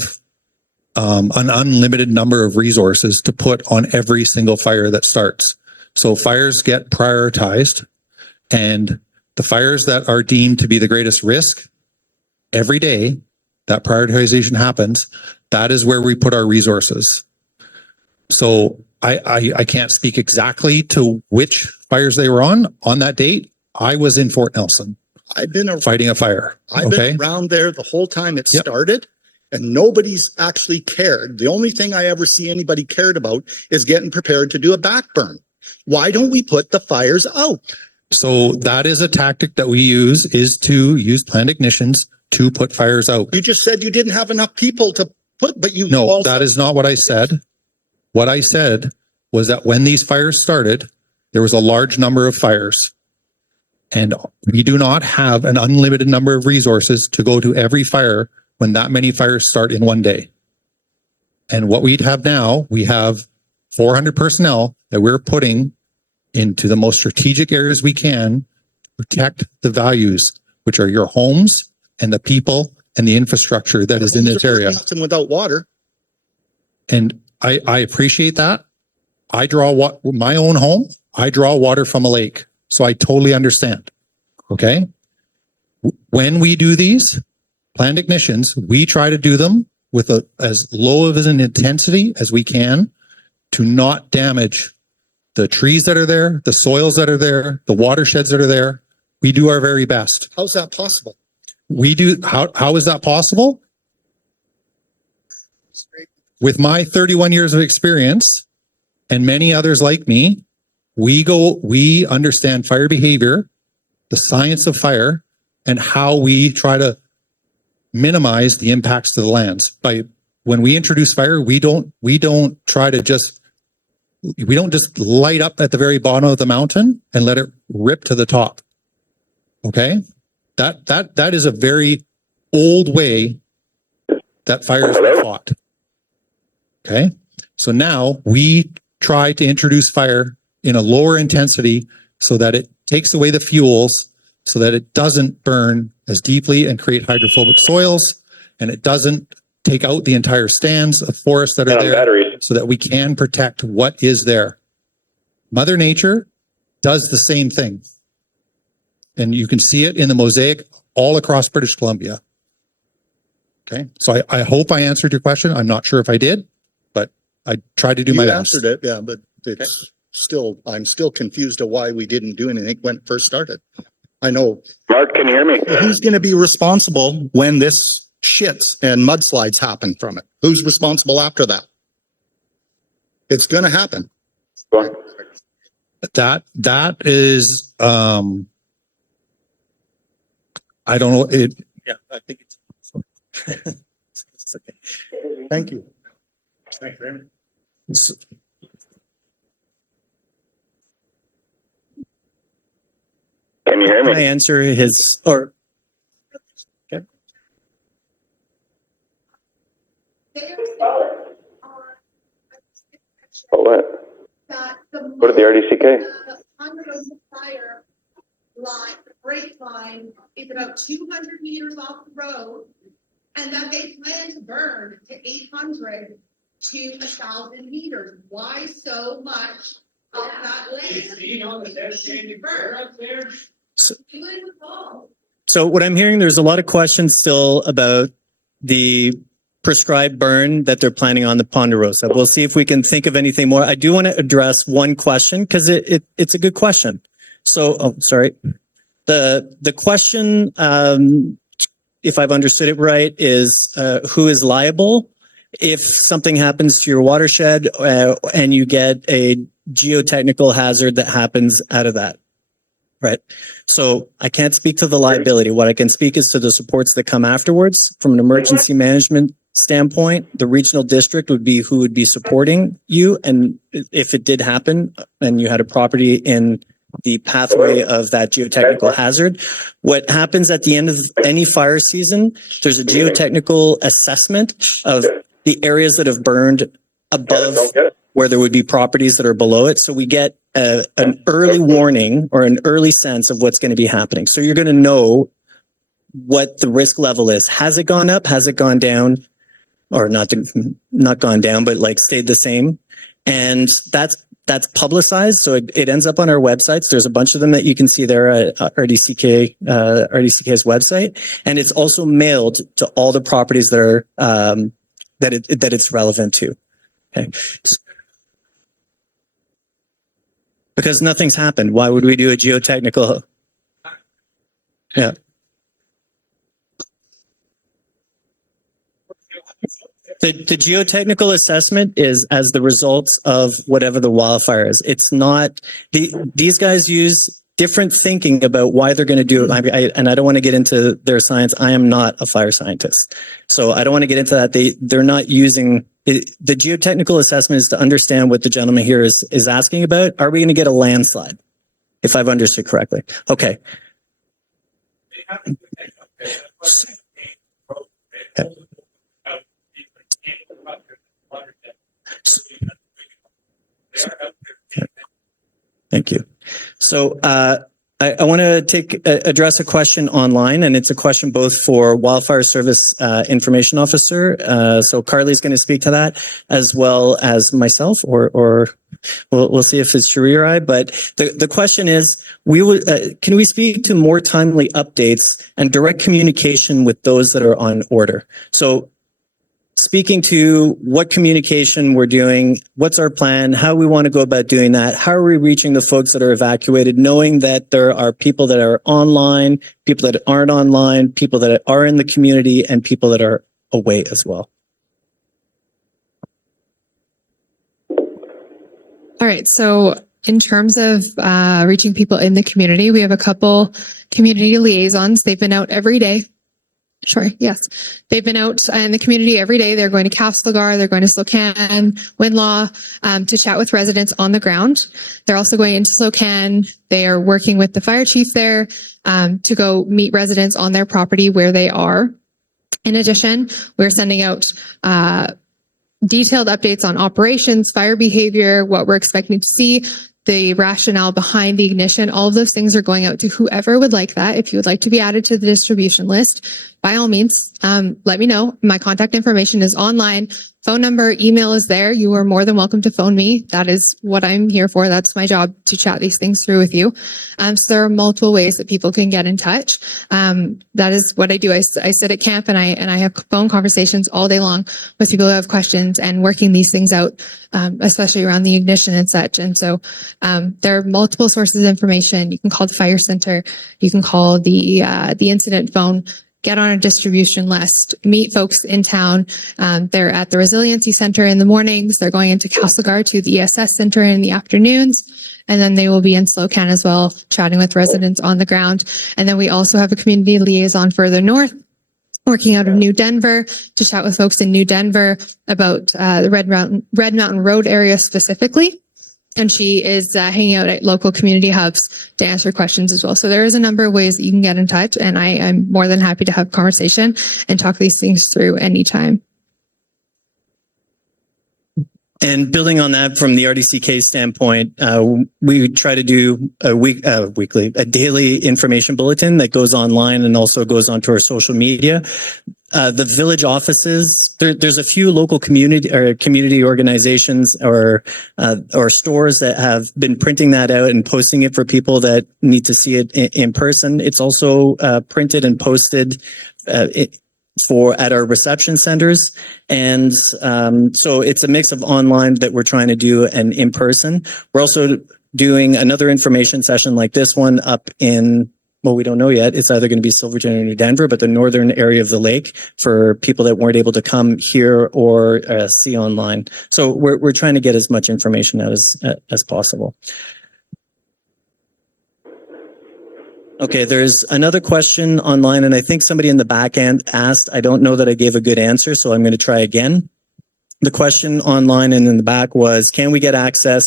an unlimited number of resources to put on every single fire that starts. So fires get prioritized, and the fires that are deemed to be the greatest risk, every day that prioritization happens, that is where we put our resources. So I can't speak exactly to which fires they were on that date. I was in Fort Nelson I've been, fighting a fire. I've Okay. been around there the whole time it Yep. started and nobody's actually cared. The only thing I ever see anybody cared about is getting prepared to do a backburn. Why don't we put the fires out? So that is a tactic that we use, is to use planned ignitions to put fires out. You just said you didn't have enough people to put, but you No, also. that is not what I said. What I said was that when these fires started, there was a large number of fires. And we do not have an unlimited number of resources to go to every fire when that many fires start in one day. And what we'd have now, we have 400 personnel that we're putting into the most strategic areas we can to protect the values, which are your homes and the people and the infrastructure that is in this area. Nothing without water. And I appreciate that. I draw my own home. I draw water from a lake. So I totally understand. Okay. When we do these planned ignitions, we try to do them with as low of an intensity as we can to not damage the trees that are there, the soils that are there, the watersheds that are there. We do our very best. How's that possible? We do. How is that possible? With my 31 years of experience and many others like me, we understand fire behavior, the science of fire, and how we try to minimize the impacts to the lands. When we introduce fire, we don't just light up at the very bottom of the mountain and let it rip to the top. Okay? That is a very old way that fires were fought. Okay? So now we try to introduce fire in a lower intensity so that it takes away the fuels, so that it doesn't burn as deeply and create hydrophobic soils, and it doesn't take out the entire stands of forests that are there, so that we can protect what is there. Mother Nature does the same thing. And you can see it in the mosaic all across British Columbia. Okay, so I hope I answered your question. I'm not sure if I did, but I tried to do my You best. answered it, yeah, but it's still, I'm still confused of why we didn't do anything when it first started. I know. Mark, can you hear me? Who's going to be responsible when this shits and mudslides happen from it? Who's responsible after that? It's going to happen. Go on. That is, I don't know. Yeah, I think it's. It's okay. Thank you. Thanks, Raymond. Can you hear Can I me? answer his, or, okay. What? That the. What did the RDCK? Ponderosa fire line, the break line is about 200 meters off the road. And that they plan to burn to 800 to 1,000 meters. Why so much of that land? So what I'm hearing, there's a lot of questions still about the prescribed burn that they're planning on the Ponderosa. We'll see if we can think of anything more. I do want to address one question because it's a good question. So, sorry. The question, if I've understood it right, is who is liable if something happens to your watershed and you get a geotechnical hazard that happens out of that, right? So I can't speak to the liability. What I can speak is to the supports that come afterwards. From an emergency management standpoint, the regional district would be who would be supporting you. And if it did happen and you had a property in the pathway of that geotechnical hazard. What happens at the end of any fire season, there's a geotechnical assessment of the areas that have burned above where there would be properties that are below it. So we get an early warning or an early sense of what's going to be happening. So you're going to know what the risk level is. Has it gone up? Has it gone down? Or not gone down, but like stayed the same. And that's publicized. So it ends up on our websites. There's a bunch of them that you can see there at RDCK, RDCK's website. And it's also mailed to all the properties that are, that it's relevant to. Okay. Because nothing's happened. Why would we do a geotechnical? Yeah. The geotechnical assessment is as the results of whatever the wildfire is. It's not, these guys use different thinking about why they're going to do it. And I don't want to get into their science. I am not a fire scientist. So I don't want to get into that. They're not using, the geotechnical assessment is to understand what the gentleman here is asking about. Are we going to get a landslide? If I've understood correctly. Okay. Thank you. So I want to address a question online, and it's a question both for Wildfire Service Information Officer. So Carly's going to speak to that, as well as myself, or we'll see if it's Cherie or I. But the question is, can we speak to more timely updates and direct communication with those that are on order? So speaking to what communication we're doing, what's our plan, how we want to go about doing that, how are we reaching the folks that are evacuated, knowing that there are people that are online, people that aren't online, people that are in the community, and people that are away as well. All right. So in terms of reaching people in the community, we have a couple community liaisons. They've been out every day. Sure. Yes. They've been out in the community every day. They're going to Castlegar, they're going to Slocan, Winlaw, to chat with residents on the ground. They're also going into Slocan. They are working with the fire chief there, to go meet residents on their property where they are. In addition, we're sending out, detailed updates on operations, fire behavior, what we're expecting to see, the rationale behind the ignition. All of those things are going out to whoever would like that. If you would like to be added to the distribution list, by all means, let me know. My contact information is online. Phone number, email is there. You are more than welcome to phone me. That is what I'm here for. That's my job, to chat these things through with you. So there are multiple ways that people can get in touch. That is what I do. I sit at camp and I have phone conversations all day long with people who have questions and working these things out, especially around the ignition and such. And so there are multiple sources of information. You can call the fire center. You can call the incident phone. Get on a distribution list, meet folks in town. They're at the Resiliency Center in the mornings. They're going into Castlegar to the ESS Center in the afternoons. And then they will be in Slocan as well, chatting with residents on the ground. And then we also have a community liaison further north, working out of New Denver, to chat with folks in New Denver about the Red Mountain Road area specifically. And she is hanging out at local community hubs to answer questions as well. So there is a number of ways that you can get in touch, and I am more than happy to have a conversation and talk these things through anytime. And building on that from the RDCK standpoint, we try to do a daily information bulletin that goes online and also goes onto our social media. The village offices, there's a few local community organizations or stores that have been printing that out and posting it for people that need to see it in person. It's also printed and posted at our reception centers. And so it's a mix of online that we're trying to do and in person. We're also doing another information session like this one up in, well, we don't know yet. It's either going to be Silverton or New Denver, but the northern area of the lake for people that weren't able to come here or see online. So we're trying to get as much information out as possible. Okay, there's another question online, and I think somebody in the back end asked. I don't know that I gave a good answer, so I'm going to try again. The question online and in the back was, can we get access,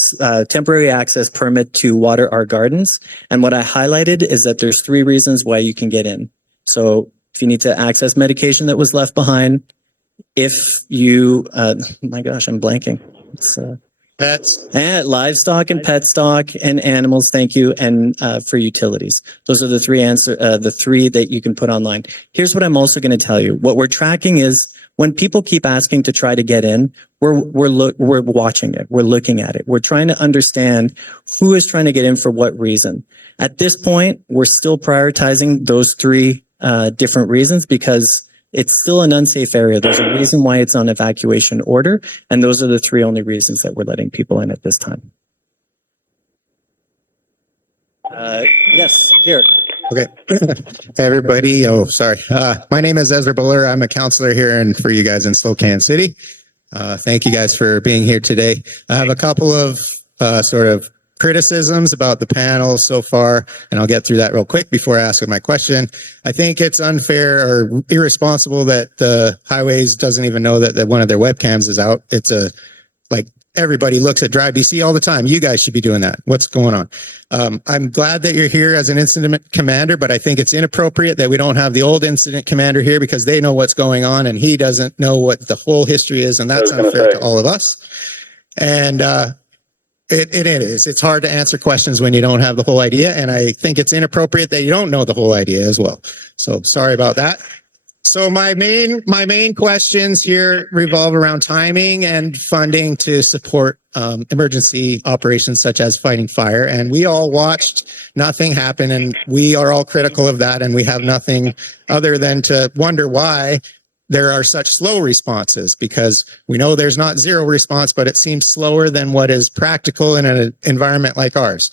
temporary access permit to water our gardens? And what I highlighted is that there's 3 reasons why you can get in. So if you need to access medication that was left behind, if you, my gosh, I'm blanking. It's, Pets. Livestock and pet stock and animals, thank you, and for utilities. Those are the 3 the 3 that you can put online. Here's what I'm also going to tell you. What we're tracking is when people keep asking to try to get in, we're watching it. We're looking at it. We're trying to understand who is trying to get in for what reason. At this point, we're still prioritizing those 3 different reasons because it's still an unsafe area. There's a reason why it's on evacuation order, and those are the 3 only reasons that we're letting people in at this time. Yes, here. Okay. Hey, everybody. Oh, sorry. My name is Ezra Buller. I'm a counselor here and for you guys in Slocan City. Thank you guys for being here today. I have a couple of sort of criticisms about the panel so far, and I'll get through that real quick before I ask my question. I think it's unfair or irresponsible that the highways doesn't even know that one of their webcams is out. It's like everybody looks at Drive BC all the time. You guys should be doing that. What's going on? I'm glad that you're here as an incident commander, but I think it's inappropriate that we don't have the old incident commander here because they know what's going on and he doesn't know what the whole history is, and that's unfair to all of us. And it is. It's hard to answer questions when you don't have the whole idea, and I think it's inappropriate that you don't know the whole idea as well. So sorry about that. So my main questions here revolve around timing and funding to support emergency operations such as fighting fire. And we all watched nothing happen, and we are all critical of that. And we have nothing other than to wonder why there are such slow responses, because we know there's not zero response, but it seems slower than what is practical in an environment like ours.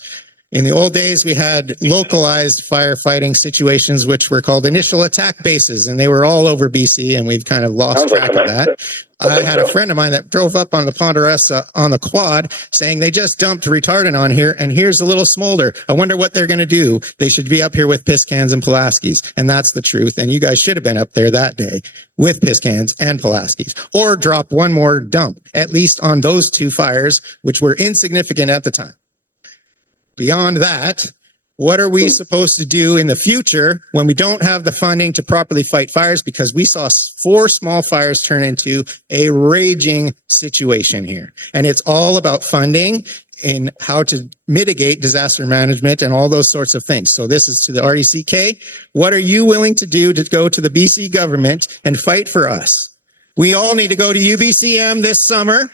In the old days, we had localized firefighting situations, which were called initial attack bases, and they were all over BC, and we've kind of lost track of that. I had a friend of mine that drove up on the Ponderosa on the quad saying they just dumped retardant on here, and here's a little smolder. I wonder what they're going to do. They should be up here with piss cans and Pulaskis, and that's the truth. And you guys should have been up there that day with piss cans and Pulaskis, or drop one more dump, at least on those two fires, which were insignificant at the time. Beyond that, what are we supposed to do in the future when we don't have the funding to properly fight fires? Because we saw 4 small fires turn into a raging situation here. And it's all about funding in how to mitigate disaster management and all those sorts of things. So this is to the RDCK. What are you willing to do to go to the BC government and fight for us? We all need to go to UBCM this summer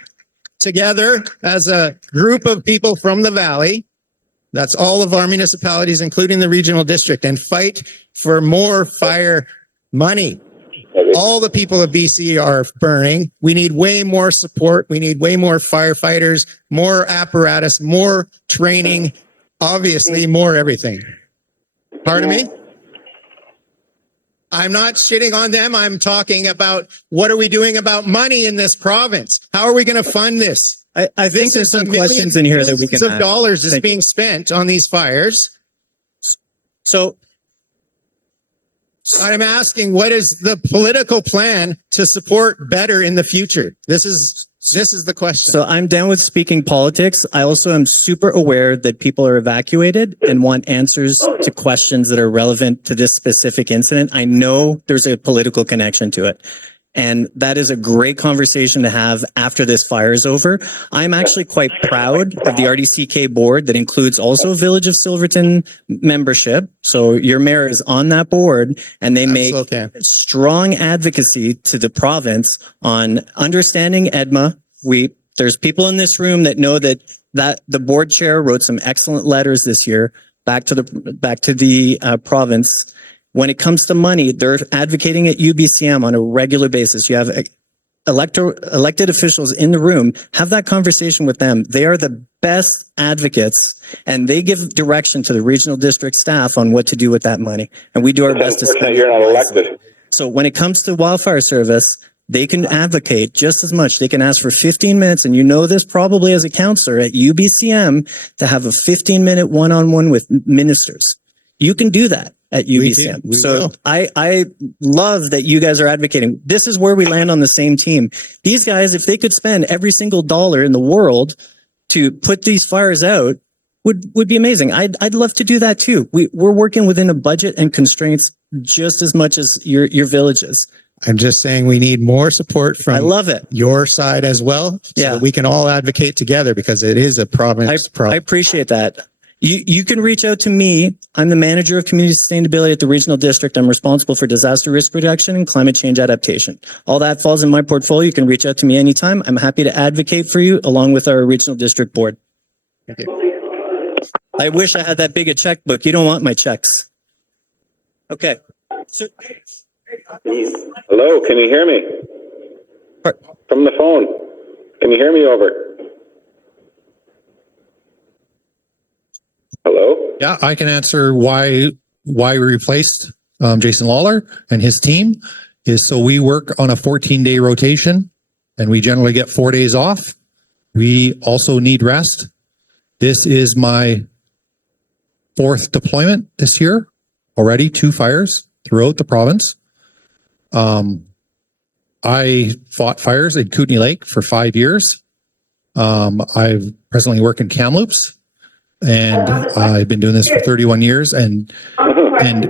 together as a group of people from the Valley. That's all of our municipalities, including the regional district, and fight for more fire money. All the people of BC are burning. We need way more support. We need way more firefighters, more apparatus, more training, obviously more everything. Pardon me? I'm not shitting on them. I'm talking about what are we doing about money in this province? How are we going to fund this? I think there's some questions in here that we can millions of ask. dollars is being spent on these fires. So I'm asking, what is the political plan to support better in the future? This is the question. So I'm down with speaking politics. I also am super aware that people are evacuated and want answers to questions that are relevant to this specific incident. I know there's a political connection to it. And that is a great conversation to have after this fire is over. I'm actually quite proud of the RDCK board that includes also Village of Silverton membership. So your mayor is on that board, and they make strong advocacy to the province on understanding EDMA. There's people in this room that know that the board chair wrote some excellent letters this year back to the province. When it comes to money, they're advocating at UBCM on a regular basis. You have elected officials in the room. Have that conversation with them. They are the best advocates, and they give direction to the regional district staff on what to do with that money. And we do our best to spend you're not it wisely. elected. So when it comes to wildfire service, they can advocate just as much. They can ask for 15 minutes, and you know this probably as a counselor at UBCM, to have a 15-minute one-on-one with ministers. You can do that at UBCM. So I love that you guys are advocating. This is where we land on the same team. These guys, if they could spend every single dollar in the world to put these fires out, would be amazing. I'd love to do that too. We're working within a budget and constraints just as much as your villages. I'm just saying we need more support from your side as well, so that we can all advocate together, because it is a province problem. I appreciate that. You can reach out to me. I'm the manager of community sustainability at the regional district. I'm responsible for disaster risk reduction and climate change adaptation. All that falls in my portfolio. You can reach out to me anytime. I'm happy to advocate for you along with our regional district board. Thank you. I wish I had that big a checkbook. You don't want my checks. Okay. Hello, can you hear me? From the phone. Can you hear me over? Hello? Yeah, I can answer why we replaced Jason Lawler and his team is so we work on a 14-day rotation and we generally get 4 days off. We also need rest. This is my 4th deployment this year, already 2 fires throughout the province. I fought fires at Kootenay Lake for 5 years. I presently work in Kamloops, and I've been doing this for 31 years. And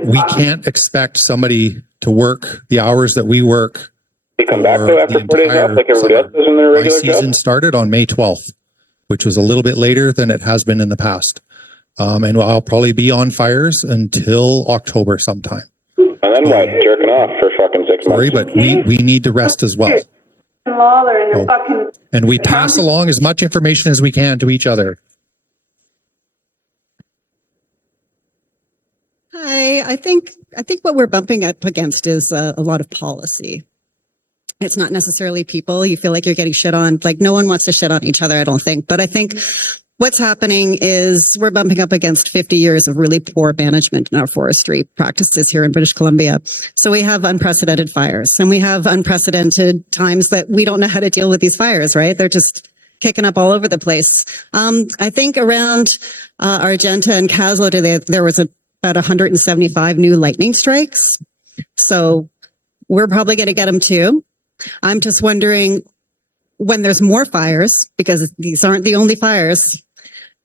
we can't expect somebody to work the hours that we work. You come back though after 4 days off, like everybody else does in their regular job. My season started on May 12th, which was a little bit later than it has been in the past. And I'll probably be on fires until October sometime. And then what? Jerking off for fucking 6 months. Sorry, but we need to rest as well. And we pass along as much information as we can to each other. Hi, I think what we're bumping up against is a lot of policy. It's not necessarily people. You feel like you're getting shit on. Like no one wants to shit on each other, I don't think. But I think what's happening is we're bumping up against 50 years of really poor management in our forestry practices here in British Columbia. So we have unprecedented fires and we have unprecedented times that we don't know how to deal with these fires, right? They're just kicking up all over the place. I think around Argenta and Caslo today, there was about 175 new lightning strikes. So we're probably going to get them too. I'm just wondering when there's more fires, because these aren't the only fires,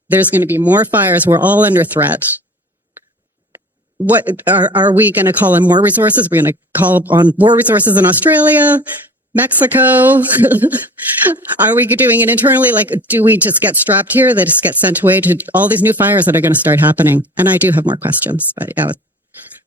there's going to be more fires. We're all under threat. What are we going to call in more resources? We're going to call on more resources in Australia, Mexico. Are we doing it internally? Like, do we just get strapped here? That just get sent away to all these new fires that are going to start happening? And I do have more questions, but yeah.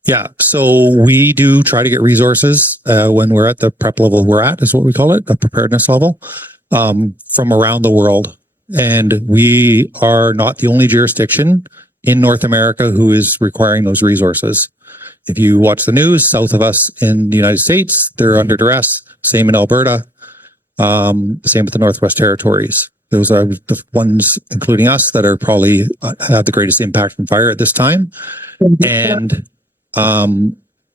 Yeah, so we do try to get resources when we're at the prep level we're at, is what we call it, a preparedness level, from around the world. And we are not the only jurisdiction in North America who is requiring those resources. If you watch the news, south of us in the United States, they're under duress. Same in Alberta. Same with the Northwest Territories. Those are the ones, including us, that are probably have the greatest impact from fire at this time. And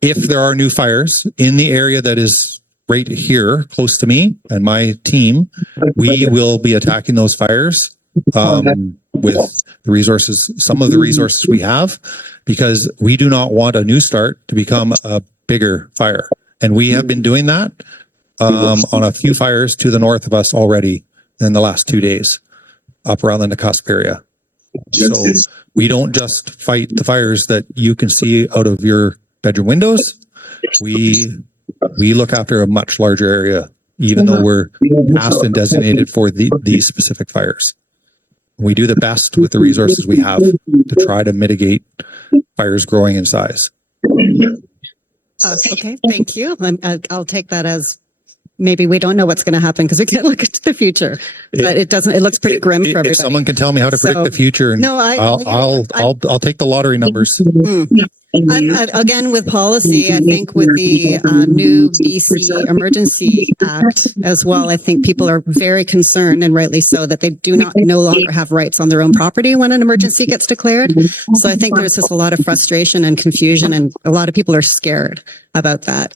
if there are new fires in the area that is right here close to me and my team, we will be attacking those fires with the resources, some of the resources we have, because we do not want a new start to become a bigger fire. And we have been doing that on a few fires to the north of us already in the last 2 days up around the Nakusp area. So we don't just fight the fires that you can see out of your bedroom windows. We look after a much larger area, even though we're asked and designated for these specific fires. We do the best with the resources we have to try to mitigate fires growing in size. Okay, thank you. I'll take that as maybe we don't know what's going to happen because we can't look into the future, but it doesn't. It looks pretty grim for everybody. If someone can tell me how to predict the future, no, I'll take the lottery numbers. Again, with policy, I think with the new BC Emergency Act as well, I think people are very concerned, and rightly so, that they do not no longer have rights on their own property when an emergency gets declared. So I think there's just a lot of frustration and confusion, and a lot of people are scared about that.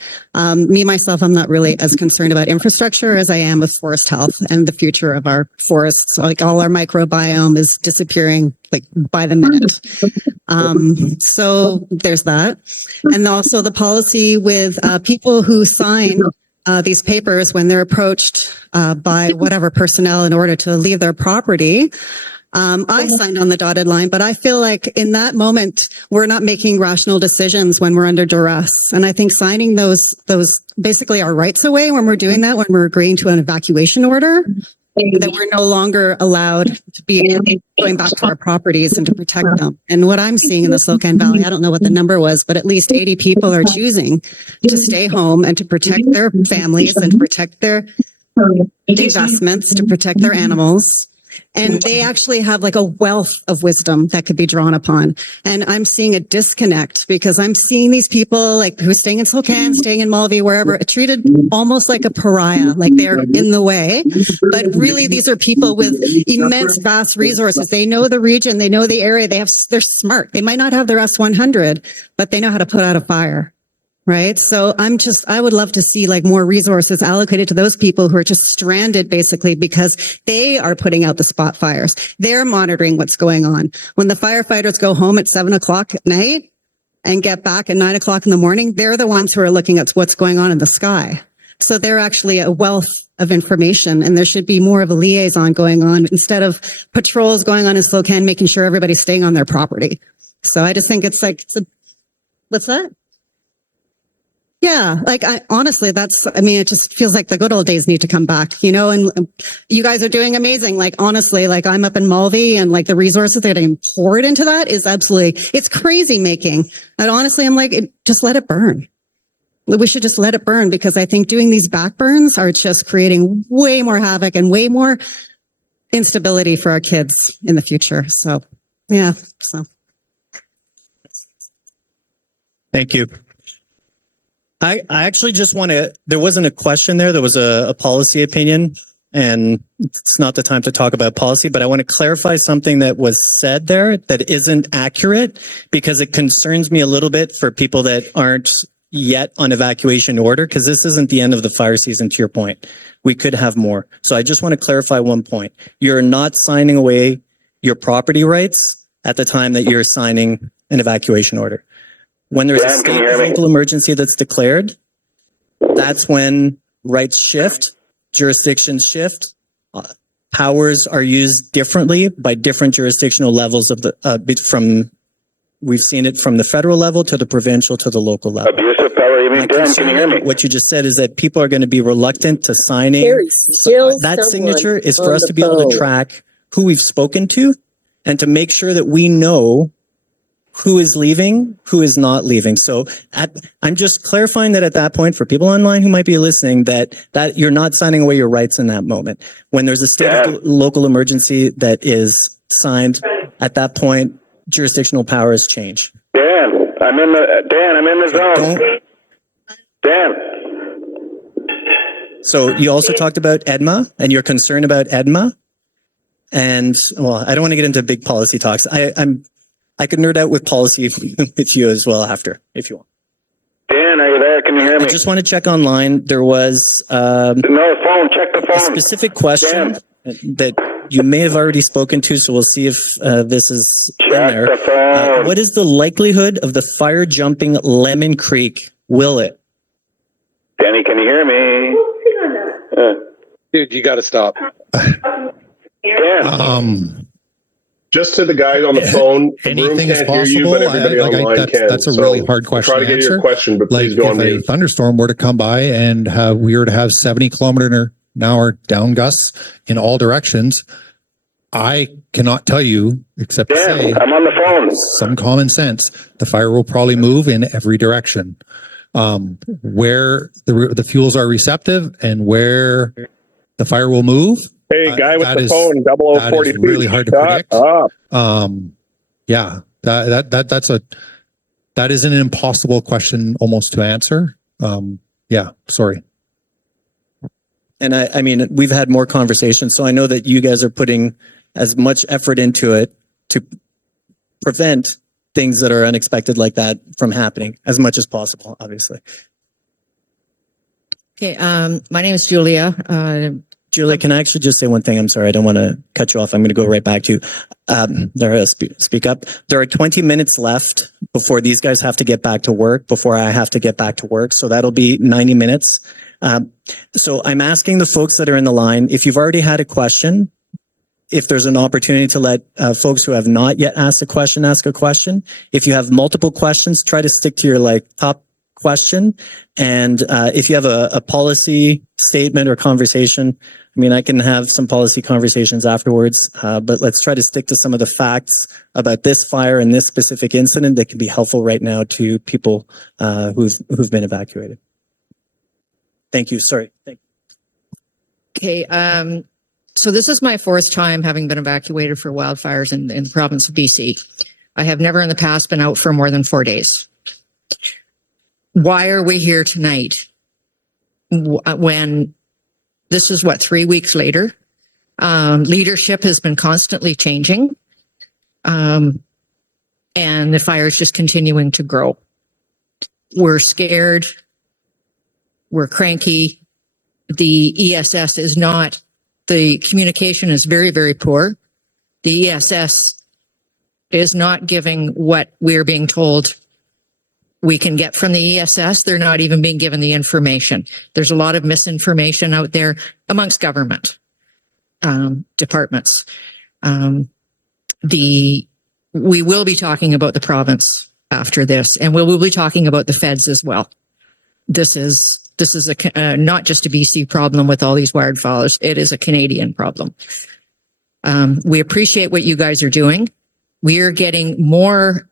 Me, myself, I'm not really as concerned about infrastructure as I am with forest health and the future of our forests. Like all our microbiome is disappearing like by the minute. So there's that. And also the policy with people who sign these papers when they're approached by whatever personnel in order to leave their property. I signed on the dotted line, but I feel like in that moment, we're not making rational decisions when we're under duress. And I think signing those basically our rights away when we're doing that, when we're agreeing to an evacuation order, that we're no longer allowed to be going back to our properties and to protect them. And what I'm seeing in the Slocan Valley, I don't know what the number was, but at least 80 people are choosing to stay home and to protect their families and to protect their investments, to protect their animals. And they actually have like a wealth of wisdom that could be drawn upon. And I'm seeing a disconnect because I'm seeing these people like who are staying in Slocan, staying in Mulvey, wherever, treated almost like a pariah, like they're in the way. But really, these are people with immense, vast resources. They know the region, they know the area, they're smart. They might not have their S100, but they know how to put out a fire. Right. So I would love to see like more resources allocated to those people who are just stranded basically because they are putting out the spot fires. They're monitoring what's going on. When the firefighters go home at 7 o'clock at night and get back at 9 o'clock in the morning, they're the ones who are looking at what's going on in the sky. So they're actually a wealth of information, and there should be more of a liaison going on instead of patrols going on in Slocan, making sure everybody's staying on their property. So I just think what's that? Yeah, like honestly, it just feels like the good old days need to come back, and you guys are doing amazing. Like, honestly, like I'm up in Mulvey and like the resources that are getting poured into that is it's crazy making. And honestly, I'm like, just let it burn. We should just let it burn because I think doing these back burns are just creating way more havoc and way more instability for our kids in the future. So, yeah. So. Thank you. I actually just there wasn't a question there. There was a policy opinion, and it's not the time to talk about policy, but I want to clarify something that was said there that isn't accurate because it concerns me a little bit for people that aren't yet on evacuation order, because this isn't the end of the fire season, to your point. We could have more. So I just want to clarify one point. You're not signing away your property rights at the time that you're signing an evacuation order. When there's a state or local emergency that's declared, that's when rights shift, jurisdictions shift, powers are used differently by different jurisdictional levels of we've seen it from the federal level to the provincial to the local level. Abuse of power, you mean, Dan, can you hear me? What you just said is that people are going to be reluctant to signing. That signature is for us to be able to track who we've spoken to and to make sure that we know who is leaving, who is not leaving. So I'm just clarifying that at that point for people online who might be listening that you're not signing away your rights in that moment. When there's a state of local emergency that is signed, at that point, jurisdictional powers change. Dan, I'm in the zone. Dan. So you also talked about EDMA and your concern about EDMA. And well, I don't want to get into big policy talks. I could nerd out with policy with you as well after, if you want. Dan, are you there? Can you hear me? I just want to check online. There was no phone. Check the phone. A specific question that you may have already spoken to, so we'll see if this is in there. The phone. What is the likelihood of the fire jumping Lemon Creek? Will it? Danny, can you hear me? Dude, you got to stop. Dan. Just to the guy on the phone, the room Anything is can't hear you, possible. but everybody online can. That's a really hard question Try to to get answer. your question, but please go on if a mute. thunderstorm were to come by and we were to have 70-kilometer-an-hour down gusts in all directions, I cannot tell you except to say I'm on the phone. Some common sense. The fire will probably move in every direction. Where the fuels are receptive and where the fire will move. Hey, guy with the phone, 0042. That is really hard to predict. Yeah, that is an impossible question almost to answer. Yeah, sorry. And I mean, we've had more conversations, so I know that you guys are putting as much effort into it to prevent things that are unexpected like that from happening as much as possible, obviously. Okay, my name is Julia. Julia, can I actually just say one thing? I'm sorry, I don't want to cut you off. I'm going to go right back to you. Speak up. There are 20 minutes left before these guys have to get back to work, before I have to get back to work. So that'll be 90 minutes. So I'm asking the folks that are in the line, if you've already had a question, if there's an opportunity to let folks who have not yet asked a question, ask a question. If you have multiple questions, try to stick to your top question. And if you have a policy statement or conversation, I mean, I can have some policy conversations afterwards, but let's try to stick to some of the facts about this fire and this specific incident that can be helpful right now to people who've been evacuated. Thank you. Sorry. Thank you. Okay. So this is my fourth time having been evacuated for wildfires in the province of BC. I have never in the past been out for more than 4 days. Why are we here tonight when this is 3 weeks later? Leadership has been constantly changing. And the fire is just continuing to grow. We're scared. We're cranky. The ESS is not, the communication is very, very poor. The ESS is not giving what we're being told we can get from the ESS. They're not even being given the information. There's a lot of misinformation out there amongst government departments. We will be talking about the province after this, and we will be talking about the feds as well. This is not just a BC problem with all these wildfires. It is a Canadian problem. We appreciate what you guys are doing. We are getting more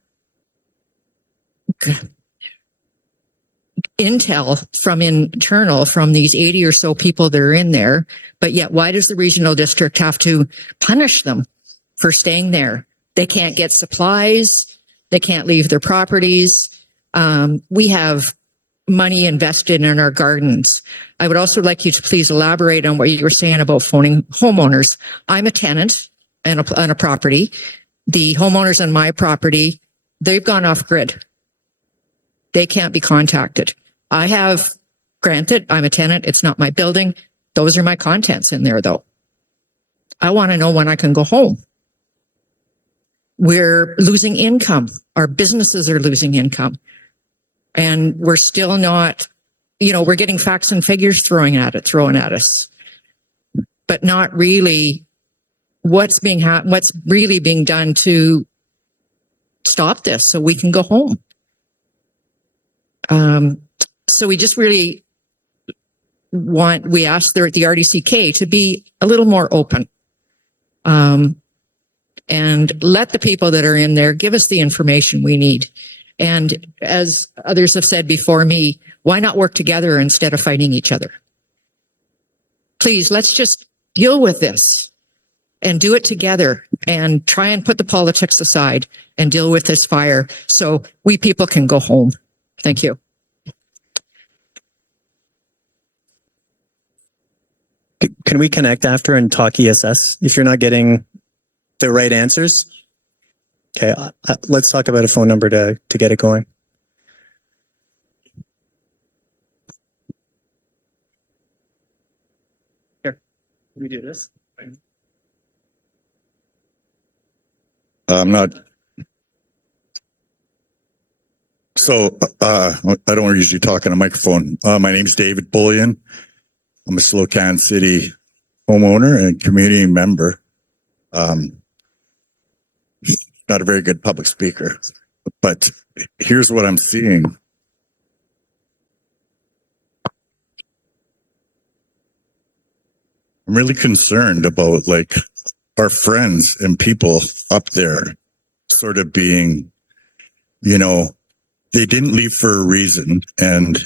intel from internal, from these 80 or so people that are in there. But yet, why does the regional district have to punish them for staying there? They can't get supplies. They can't leave their properties. We have money invested in our gardens. I would also like you to please elaborate on what you were saying about phoning homeowners. I'm a tenant on a property. The homeowners on my property, they've gone off grid. They can't be contacted. I have, granted, I'm a tenant. It's not my building. Those are my contents in there, though. I want to know when I can go home. We're losing income. Our businesses are losing income. And we're still not, we're getting facts and figures thrown at us, but not really what's really being done to stop this so we can go home. So we just really we ask the RDCK to be a little more open. And let the people that are in there give us the information we need. And as others have said before me, why not work together instead of fighting each other? Please, let's just deal with this and do it together and try and put the politics aside and deal with this fire so we people can go home. Thank you. Can we connect after and talk ESS if you're not getting the right answers? Okay, let's talk about a phone number to get it going. Here, can we do this? I'm not. So I don't usually talk on a microphone. My name's David Bullion. I'm a Slocan City homeowner and community member. Not a very good public speaker, but here's what I'm seeing. I'm really concerned about our friends and people up there sort of being, they didn't leave for a reason. And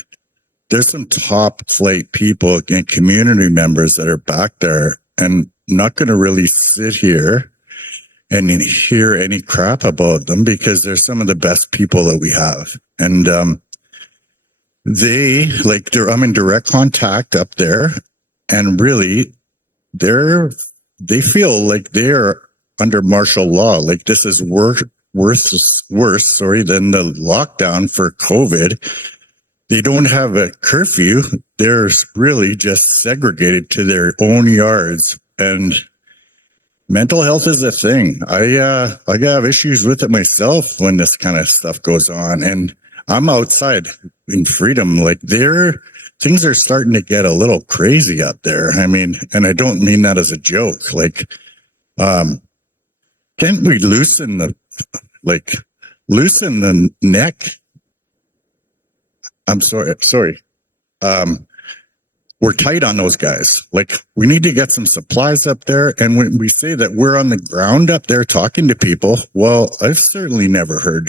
there's some top flight people and community members that are back there and not going to really sit here and hear any crap about them because they're some of the best people that we have. And I'm in direct contact up there, and really they feel like they're under martial law. Like this is worse than the lockdown for COVID. They don't have a curfew. They're really just segregated to their own yards, and mental health is a thing. I have issues with it myself when this kind of stuff goes on, and I'm outside in freedom. Things are starting to get a little crazy out there. I mean, and I don't mean that as a joke. Can't we loosen the neck? I'm sorry. We're tight on those guys. We need to get some supplies up there. And when we say that we're on the ground up there talking to people, well, I've certainly never heard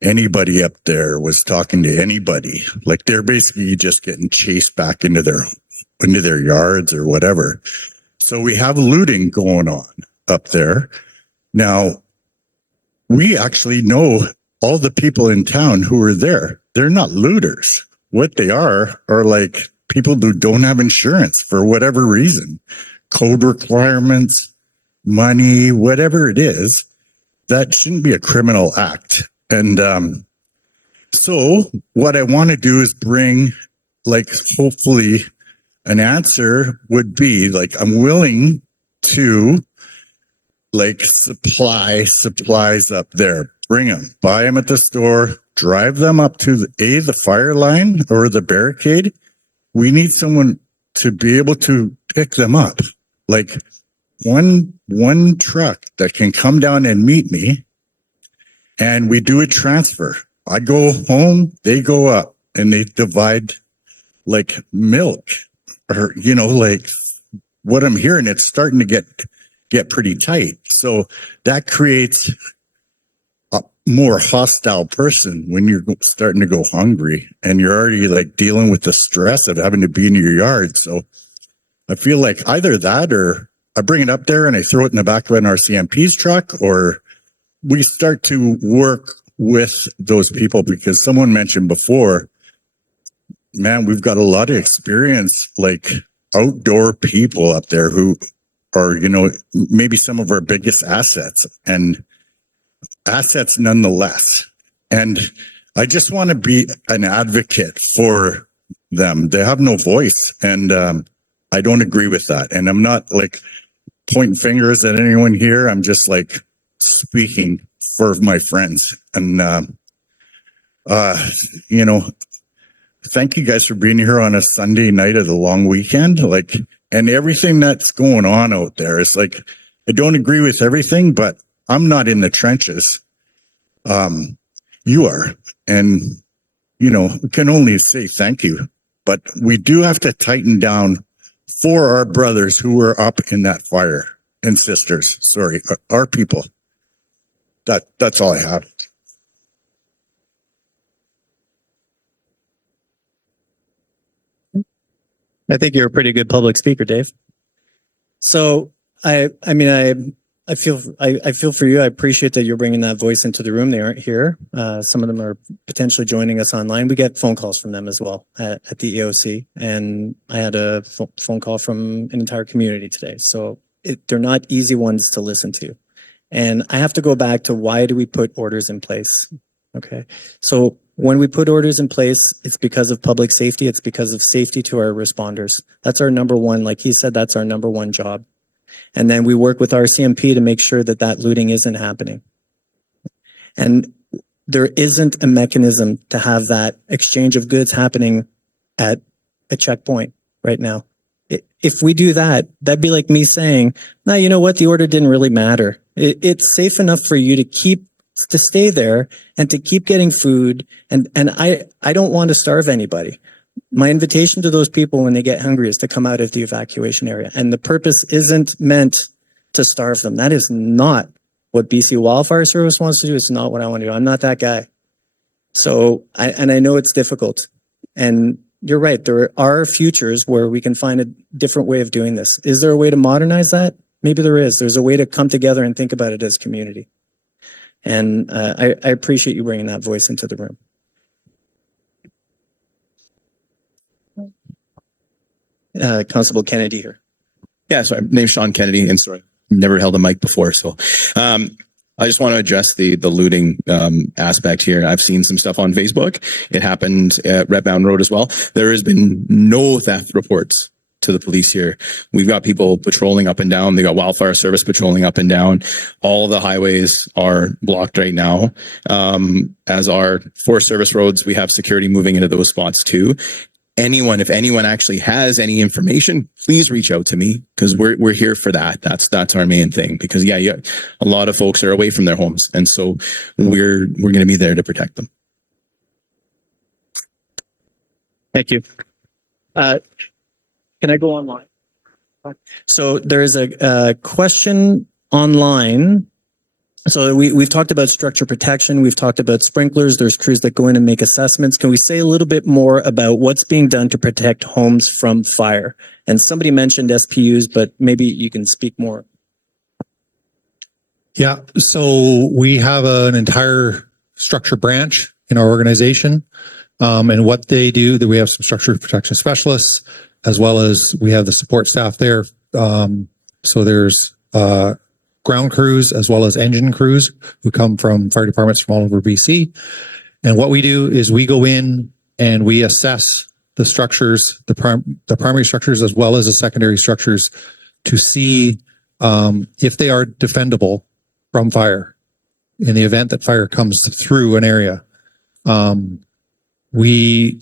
anybody up there was talking to anybody. They're basically just getting chased back into their yards or whatever. So we have looting going on up there. Now, we actually know all the people in town who are there. They're not looters. What they are like people who don't have insurance for whatever reason, code requirements, money, whatever it is. That shouldn't be a criminal act. And so what I want to do is bring, like, hopefully an answer would be like, I'm willing to like supply supplies up there, bring them, buy them at the store, drive them up to the fire line or the barricade. We need someone to be able to pick them up. Like one truck that can come down and meet me, and we do a transfer. I go home, they go up, and they divide like milk, or, you know, like what I'm hearing, it's starting to get pretty tight. So that creates a more hostile person when you're starting to go hungry and you're already like dealing with the stress of having to be in your yard. So I feel like either that, or I bring it up there and I throw it in the back of an RCMP's truck, or we start to work with those people, because someone mentioned before, man, we've got a lot of experience, like outdoor people up there who are, you know, maybe some of our biggest assets, and assets nonetheless. And I just want to be an advocate for them. They have no voice, and I don't agree with that. And I'm not like pointing fingers at anyone here. I'm just like speaking for my friends. And you know, thank you guys for being here on a Sunday night of the long weekend. Like, and everything that's going on out there is like, I don't agree with everything, but I'm not in the trenches. You are. And, you know, we can only say thank you, but we do have to tighten down for our brothers who were up in that fire, and sisters, sorry, our people. That's all I have. I think you're a pretty good public speaker, Dave. So I feel for you. I appreciate that you're bringing that voice into the room. They aren't here. Some of them are potentially joining us online. We get phone calls from them as well at the EOC, and I had a phone call from an entire community today. So they're not easy ones to listen to. And I have to go back to, why do we put orders in place? Okay. So when we put orders in place, it's because of public safety. It's because of safety to our responders. That's our number one. Like he said, that's our number one job. And then we work with RCMP to make sure that looting isn't happening. And there isn't a mechanism to have that exchange of goods happening at a checkpoint right now. If we do that, that'd be like me saying, no, you know what? The order didn't really matter. It's safe enough for you to stay there and to keep getting food. And I don't want to starve anybody. My invitation to those people when they get hungry is to come out of the evacuation area. And the purpose isn't meant to starve them. That is not what BC Wildfire Service wants to do. It's not what I want to do. I'm not that guy. So, I know it's difficult. And you're right. There are futures where we can find a different way of doing this. Is there a way to modernize that? Maybe there is. There's a way to come together and think about it as community. And I appreciate you bringing that voice into the room. Constable Kennedy here. Yeah, so my name's Sean Kennedy, and sorry, never held a mic before. So I just want to address the looting aspect here. I've seen some stuff on Facebook. It happened at Red Mountain Road as well. There has been no theft reports to the police here. We've got people patrolling up and down. They got wildfire service patrolling up and down. All the highways are blocked right now. As our Forest Service roads, we have security moving into those spots too. If anyone actually has any information, please reach out to me, because we're here for that. That's our main thing, because yeah, a lot of folks are away from their homes, and so we're going to be there to protect them. Thank you. Can I go online? So there is a question online So we've talked about structure protection. We've talked about sprinklers. There's crews that go in and make assessments. Can we say a little bit more about what's being done to protect homes from fire? And somebody mentioned SPUs, but maybe you can speak more. Yeah, so we have an entire structure branch in our organization. And what they do, that we have some structure protection specialists, as well as we have the support staff there. So there's ground crews as well as engine crews who come from fire departments from all over BC. And what we do is we go in and we assess the structures, the primary structures as well as the secondary structures to see if they are defendable from fire in the event that fire comes through an area. We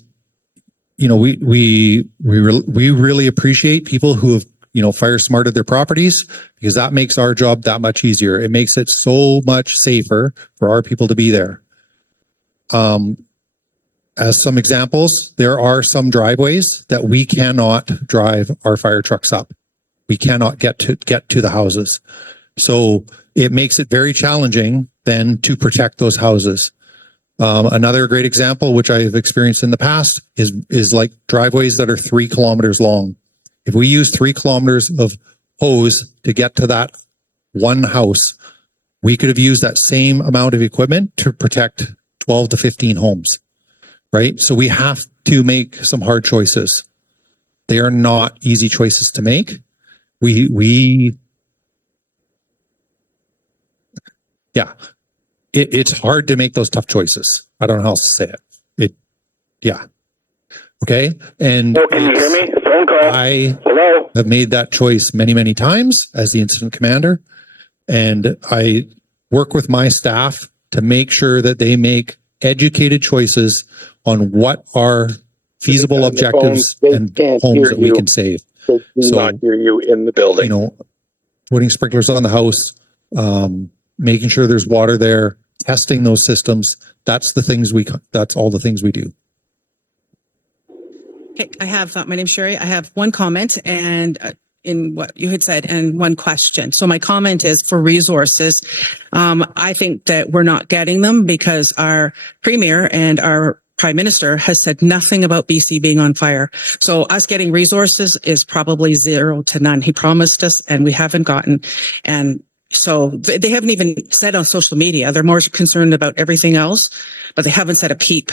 really appreciate people who have, fire smarted their properties, because that makes our job that much easier. It makes it so much safer for our people to be there. As some examples, there are some driveways that we cannot drive our fire trucks up. We cannot get to the houses. So it makes it very challenging then to protect those houses. Another great example, which I've experienced in the past, is like driveways that are 3 kilometers long. If we use 3 kilometers of hose to get to that one house, we could have used that same amount of equipment to protect 12 to 15 homes, right? So we have to make some hard choices. They are not easy choices to make. It's hard to make those tough choices. I don't know how else to say it. Okay. And can you hear me? Phone call. I Hello? have made that choice many, many times as the incident commander. And I work with my staff to make sure that they make educated choices on what are feasible objectives and homes that we can save. They do not hear you in the building. Putting sprinklers on the house, making sure there's water there, testing those systems. That's all the things we do. Okay, my name's Sherry. I have one comment and in what you had said and one question. So my comment is for resources. I think that we're not getting them because our premier and our prime minister has said nothing about BC being on fire. So us getting resources is probably 0 to none. He promised us and we haven't gotten. And so they haven't even said on social media. They're more concerned about everything else, but they haven't said a peep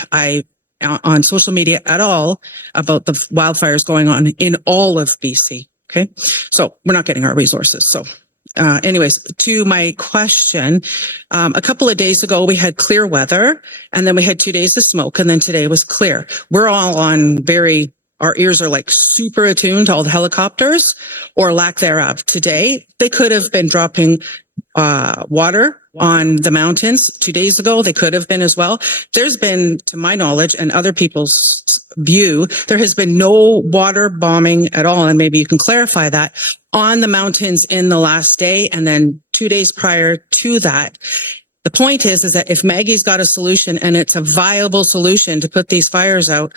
on social media at all about the wildfires going on in all of BC. Okay. So we're not getting our resources. So anyways, to my question, a couple of days ago, we had clear weather and then we had 2 days of smoke and then today was clear. We're all on our ears are like super attuned to all the helicopters or lack thereof. Today, they could have been dropping water on the mountains. 2 days ago, they could have been as well. There's been, to my knowledge and other people's view, there has been no water bombing at all. And maybe you can clarify that on the mountains in the last day. And then 2 days prior to that, the point is that if Maggie's got a solution and it's a viable solution to put these fires out,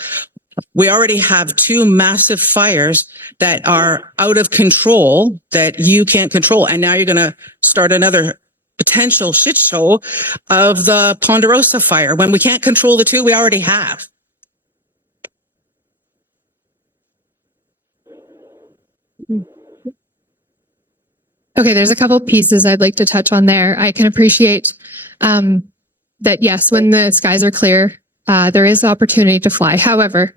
we already have 2 massive fires that are out of control that you can't control. And now you're going to start another potential shit show of the Ponderosa fire when we can't control the 2 we already have. Okay, there's a couple pieces I'd like to touch on there. I can appreciate that, yes, when the skies are clear, there is the opportunity to fly. However,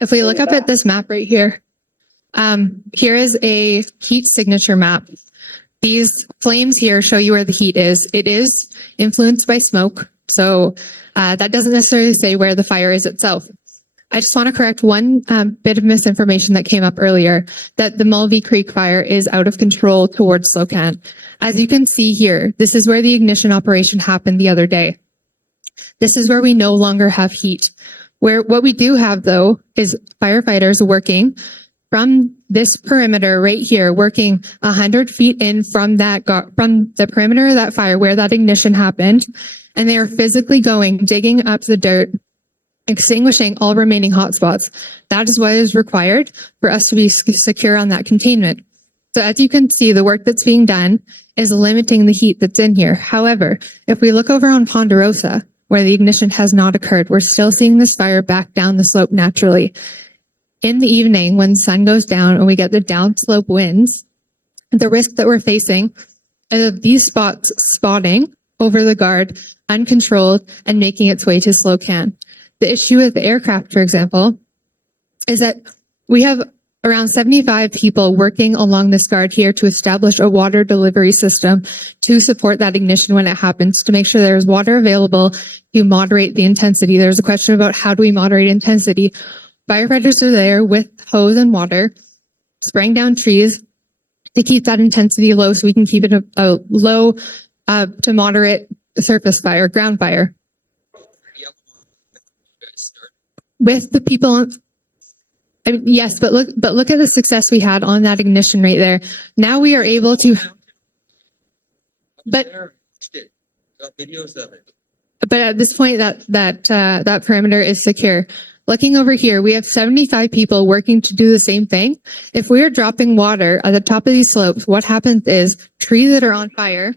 if we look up at this map right here, here is a heat signature map. These flames here show you where the heat is. It is influenced by smoke, so that doesn't necessarily say where the fire is itself. I just want to correct one bit of misinformation that came up earlier, that the Mulvey Creek fire is out of control towards Slocan. As you can see here, this is where the ignition operation happened the other day. This is where we no longer have heat. What we do have, though, is firefighters working from this perimeter right here, working 100 feet in from the perimeter of that fire where that ignition happened. And they are physically digging up the dirt, extinguishing all remaining hotspots. That is what is required for us to be secure on that containment. So as you can see, the work that's being done is limiting the heat that's in here. However, if we look over on Ponderosa, where the ignition has not occurred, we're still seeing this fire back down the slope naturally. In the evening, when the sun goes down and we get the downslope winds, the risk that we're facing is of these spots spotting over the guard, uncontrolled, and making its way to Slocan. The issue with the aircraft, for example, is that we have around 75 people working along this guard here to establish a water delivery system to support that ignition when it happens, to make sure there's water available to moderate the intensity. There's a question about how do we moderate intensity. Firefighters are there with hose and water, spraying down trees to keep that intensity low so we can keep it a low to moderate surface fire, ground fire. With the people, I mean, yes, but look at the success we had on that ignition right there. Now we are able to, but at this point that perimeter is secure. Looking over here, we have 75 people working to do the same thing. If we are dropping water at the top of these slopes, what happens is trees that are on fire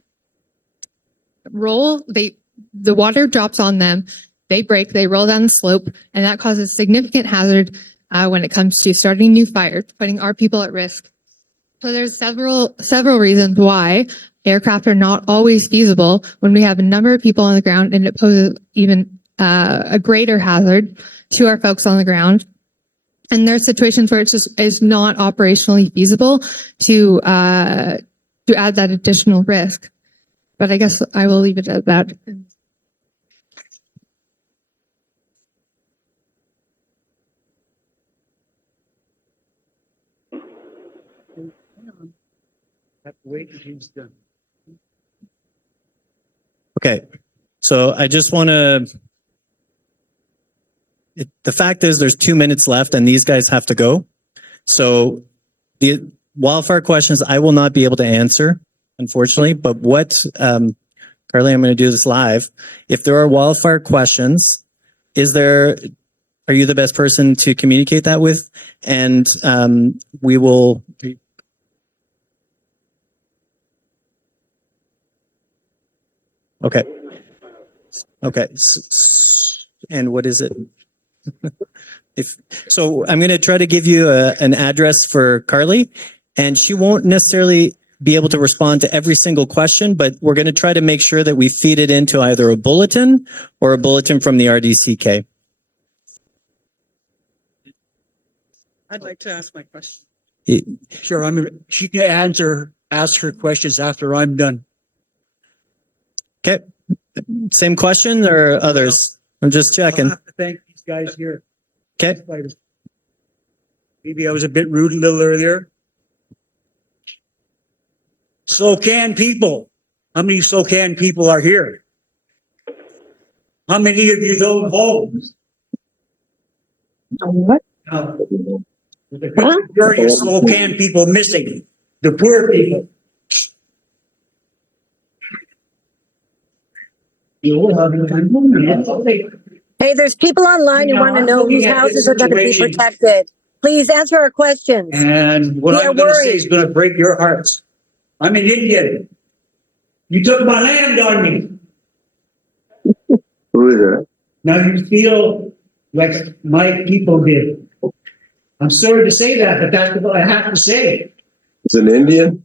the water drops on them, they break, they roll down the slope, and that causes significant hazard when it comes to starting new fires, putting our people at risk. So there's several reasons why aircraft are not always feasible when we have a number of people on the ground, and it poses even a greater hazard to our folks on the ground. And there are situations where it's not operationally feasible to add that additional risk. But I guess I will leave it at that. Okay, so I just want to, the fact is there's 2 minutes left and these guys have to go. So the wildfire questions I will not be able to answer, unfortunately, but what, Carly, I'm going to do this live. If there are wildfire questions, are you the best person to communicate that with? And we will. Okay. Okay. And what is it? So I'm going to try to give you an address for Carly, and she won't necessarily be able to respond to every single question, but we're going to try to make sure that we feed it into either a bulletin or a bulletin from the RDCK. I'd like to ask my question. Sure, she can ask her questions after I'm done. Okay. Same question or others? I'm just checking. I'll have to thank these guys here. Okay. Maybe I was a bit rude a little earlier. Slocan people. How many Slocan people are here? How many of you own homes? What? There's a good majority of Slocan people missing. The poor people. Hey, there's people online who want to know whose houses are going to be protected. Please answer our questions. And what I'm going to say is going to break your hearts. I'm an Indian. You took my land on me. Who is it? Now you feel like my people did. I'm sorry to say that, but that's what I have to say. Is an Indian?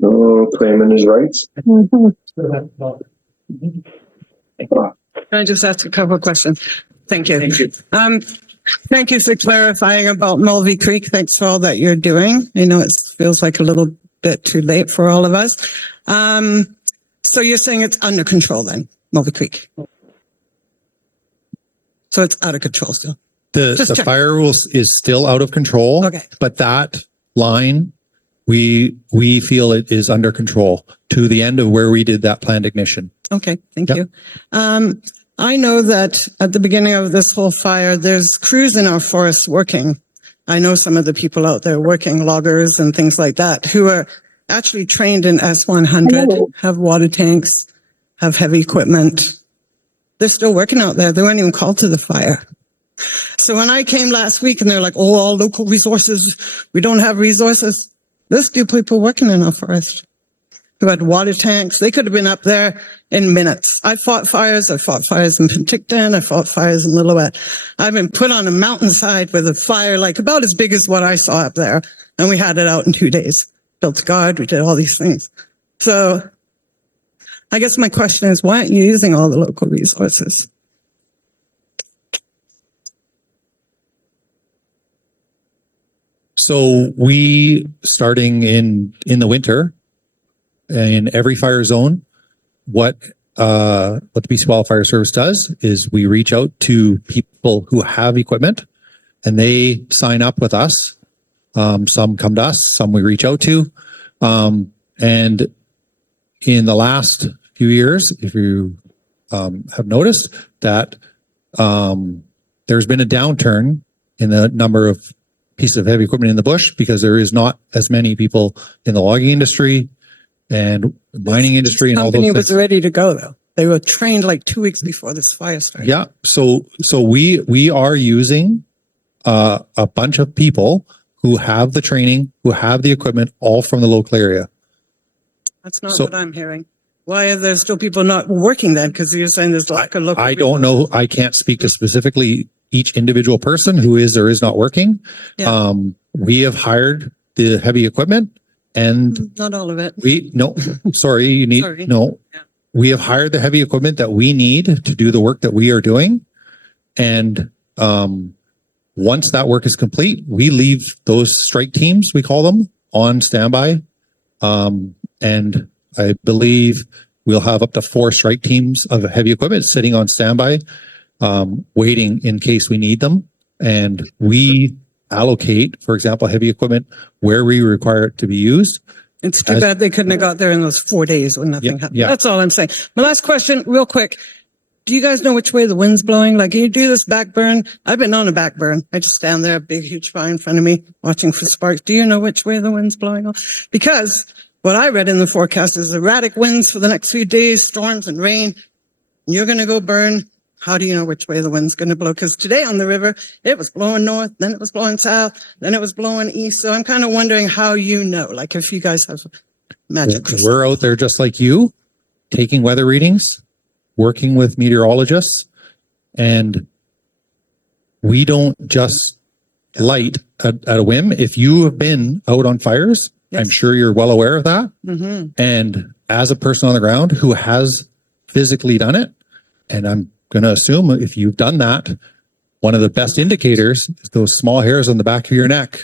No, claiming his rights. Can I just ask a couple of questions? Thank you. Thank you. Thank you for clarifying about Mulvey Creek. Thanks for all that you're doing. I know it feels like a little bit too late for all of us. So you're saying it's under control then, Mulvey Creek? So it's out of control still? The fire is still out of control. Okay. But that line, we feel it is under control to the end of where we did that planned ignition. Okay, thank you. I know that at the beginning of this whole fire, there's crews in our forests working. I know some of the people out there working, loggers and things like that, who are actually trained in S100, have water tanks, have heavy equipment. They're still working out there. They weren't even called to the fire. So when I came last week and they're like, oh, all local resources, we don't have resources. There's still people working in our forest who had water tanks. They could have been up there in minutes. I fought fires. I fought fires in Penticton. I fought fires in Lillooet. I've been put on a mountainside with a fire like about as big as what I saw up there. And we had it out in 2 days. Built a guard. We did all these things. So I guess my question is, why aren't you using all the local resources? So we, starting in the winter, in every fire zone, what the BC Wildfire Service does is we reach out to people who have equipment and they sign up with us. Some come to us, some we reach out to. And in the last few years, if you have noticed that there's been a downturn in the number of pieces of heavy equipment in the bush because there is not as many people in the logging industry and mining industry and all those Company things. was ready to go though. They were trained like 2 weeks before this fire started. Yeah. So we are using a bunch of people who have the training, who have the equipment, all from the local area. That's not what I'm hearing. Why are there still people not working then? Because you're saying there's lack of local. I don't know. I can't speak to specifically each individual person who is or is not working. Yeah. We have hired the heavy equipment and Not all of it. sorry, you need, Sorry. no. We have hired the heavy equipment that we need to do the work that we are doing. And once that work is complete, we leave those strike teams, we call them, on standby. And I believe we'll have up to 4 strike teams of heavy equipment sitting on standby, waiting in case we need them. And we allocate, for example, heavy equipment where we require it to be used. It's too bad they couldn't have got there in those 4 days when nothing happened. yeah. That's all I'm saying. My last question, real quick. Do you guys know which way the wind's blowing? Like, you do this back burn. I've been on a back burn. I just stand there, a big, huge fire in front of me, watching for sparks. Do you know which way the wind's blowing? Because what I read in the forecast is erratic winds for the next few days, storms and rain. You're going to go burn. How do you know which way the wind's going to blow? Because today on the river, it was blowing north, then it was blowing south, then it was blowing east. So I'm kind of wondering how you know, like if you guys have magic crystal. We're out there just like you, taking weather readings, working with meteorologists, and we don't just light at a whim. If you have been out on fires, I'm sure you're well aware of that. Mm-hmm. And as a person on the ground who has physically done it, and I'm going to assume if you've done that, one of the best indicators is those small hairs on the back of your neck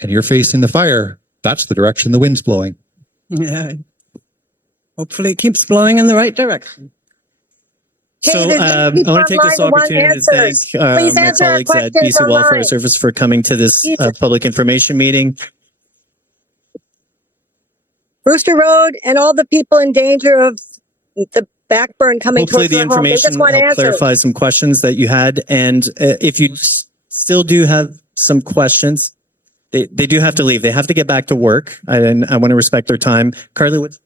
and you're facing the fire. That's the direction the wind's blowing. Yeah. Hopefully it keeps blowing in the right direction. So there's I people want to take this online who want opportunity to thank answers. Please my answer our colleagues at questions BC Welfare online. Service for coming to this public information meeting. Brewster Road and all the people in danger of the backburn coming Hopefully towards the their home. They information just want helped answers. clarify some questions that you had. And if you still do have some questions, they do have to leave. They have to get back to work. And I want to respect their time. Carly, what's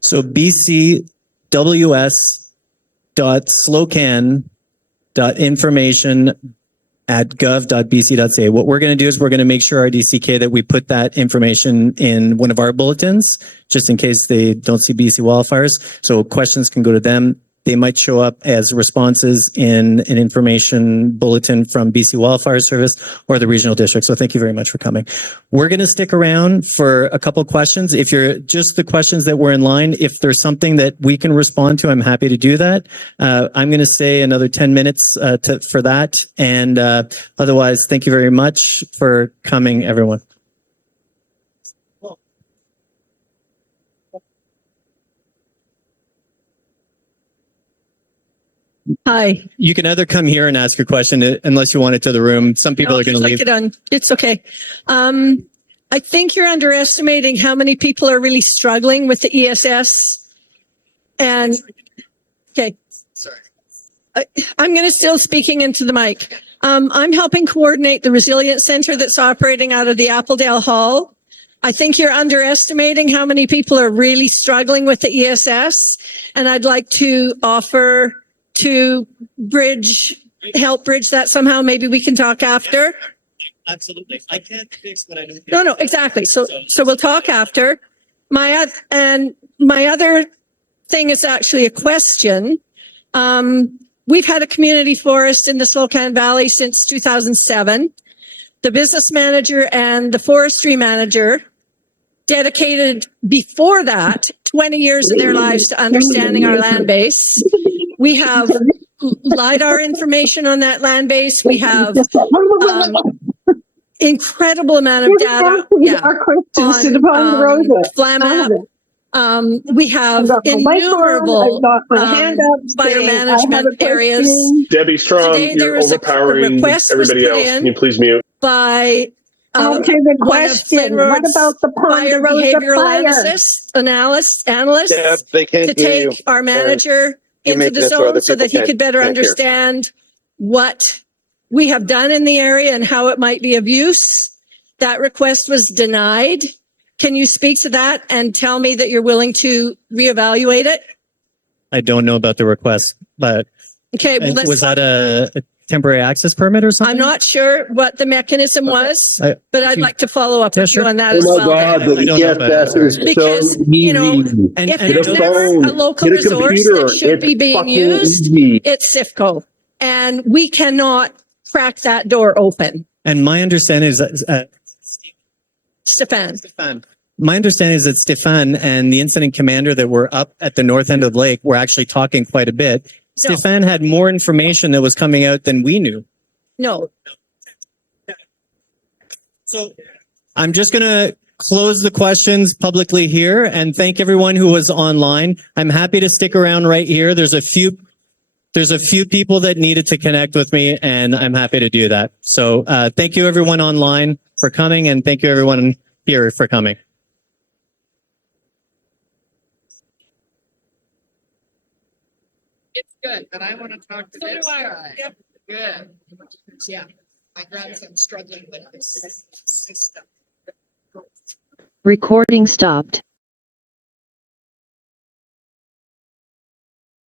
so bcws.slocan.information@gov.bc.ca. What we're going to do is we're going to make sure RDCK that we put that information in one of our bulletins, just in case they don't see BC wildfires. So questions can go to them. They might show up as responses in an information bulletin from BC Wildfire Service or the regional district. So thank you very much for coming. We're going to stick around for a couple questions. If you're just the questions that were in line, if there's something that we can respond to, I'm happy to do that. I'm going to stay another 10 minutes for that. And otherwise, thank you very much for coming, everyone. Hi. You can either come here and ask your question unless you want it to the room. Some people are going to leave. It's okay. I think you're underestimating how many people are really struggling with the ESS. And okay. Sorry. I'm going to still speaking into the mic. I'm helping coordinate the Resilience Center that's operating out of the Appledale Hall. I think you're underestimating how many people are really struggling with the ESS. And I'd like to offer to bridge help bridge that somehow? Maybe we can talk after. Absolutely. I can't fix what I don't. No, exactly. So we'll talk after. My other thing is actually a question. We've had a community forest in the Slocan Valley since 2007. The business manager and the forestry manager dedicated before that 20 years of their lives to understanding our land base. We have LiDAR information on that land base. We have incredible amount of data. Yeah, on Flam app. We have innumerable fire management areas. Debbie Strom, Today, you're there was a overpowering request was everybody put else. in Can you please mute? by Okay, the one of question, what Finrod's about the fire Ponderosa behavioral fire? analysts they can't to hear take our manager You're into making the it so other zone so that he people could better can't hear. understand what we have done in the area and how it might be of use. That request was denied. Can you speak to that and tell me that you're willing to reevaluate it? I don't know about the request, but Okay, well, let's was that a temporary access permit or something? I'm not sure what the mechanism was, but I'd like to follow up with you on that as Oh well. my God, Dan. the ESS is Because, so you know, easy. if Get there's a never phone, a local get a resource computer. that should be It's being fucking used, easy. it's CIFCO. And we cannot crack that door open. And my understanding is that Stefan. my understanding is that Stefan and the incident commander that were up at the north end of the lake were actually talking quite a bit. No. Stefan had more information that was coming out than we knew. No. So I'm just going to close the questions publicly here and thank everyone who was online. I'm happy to stick around right here. There's a few people that needed to connect with me and I'm happy to do that. So thank you everyone online for coming and thank you everyone here for coming. It's good, but I want to talk to this guy. Yep. Good. Yeah. My grandson's struggling with this system. Recording stopped.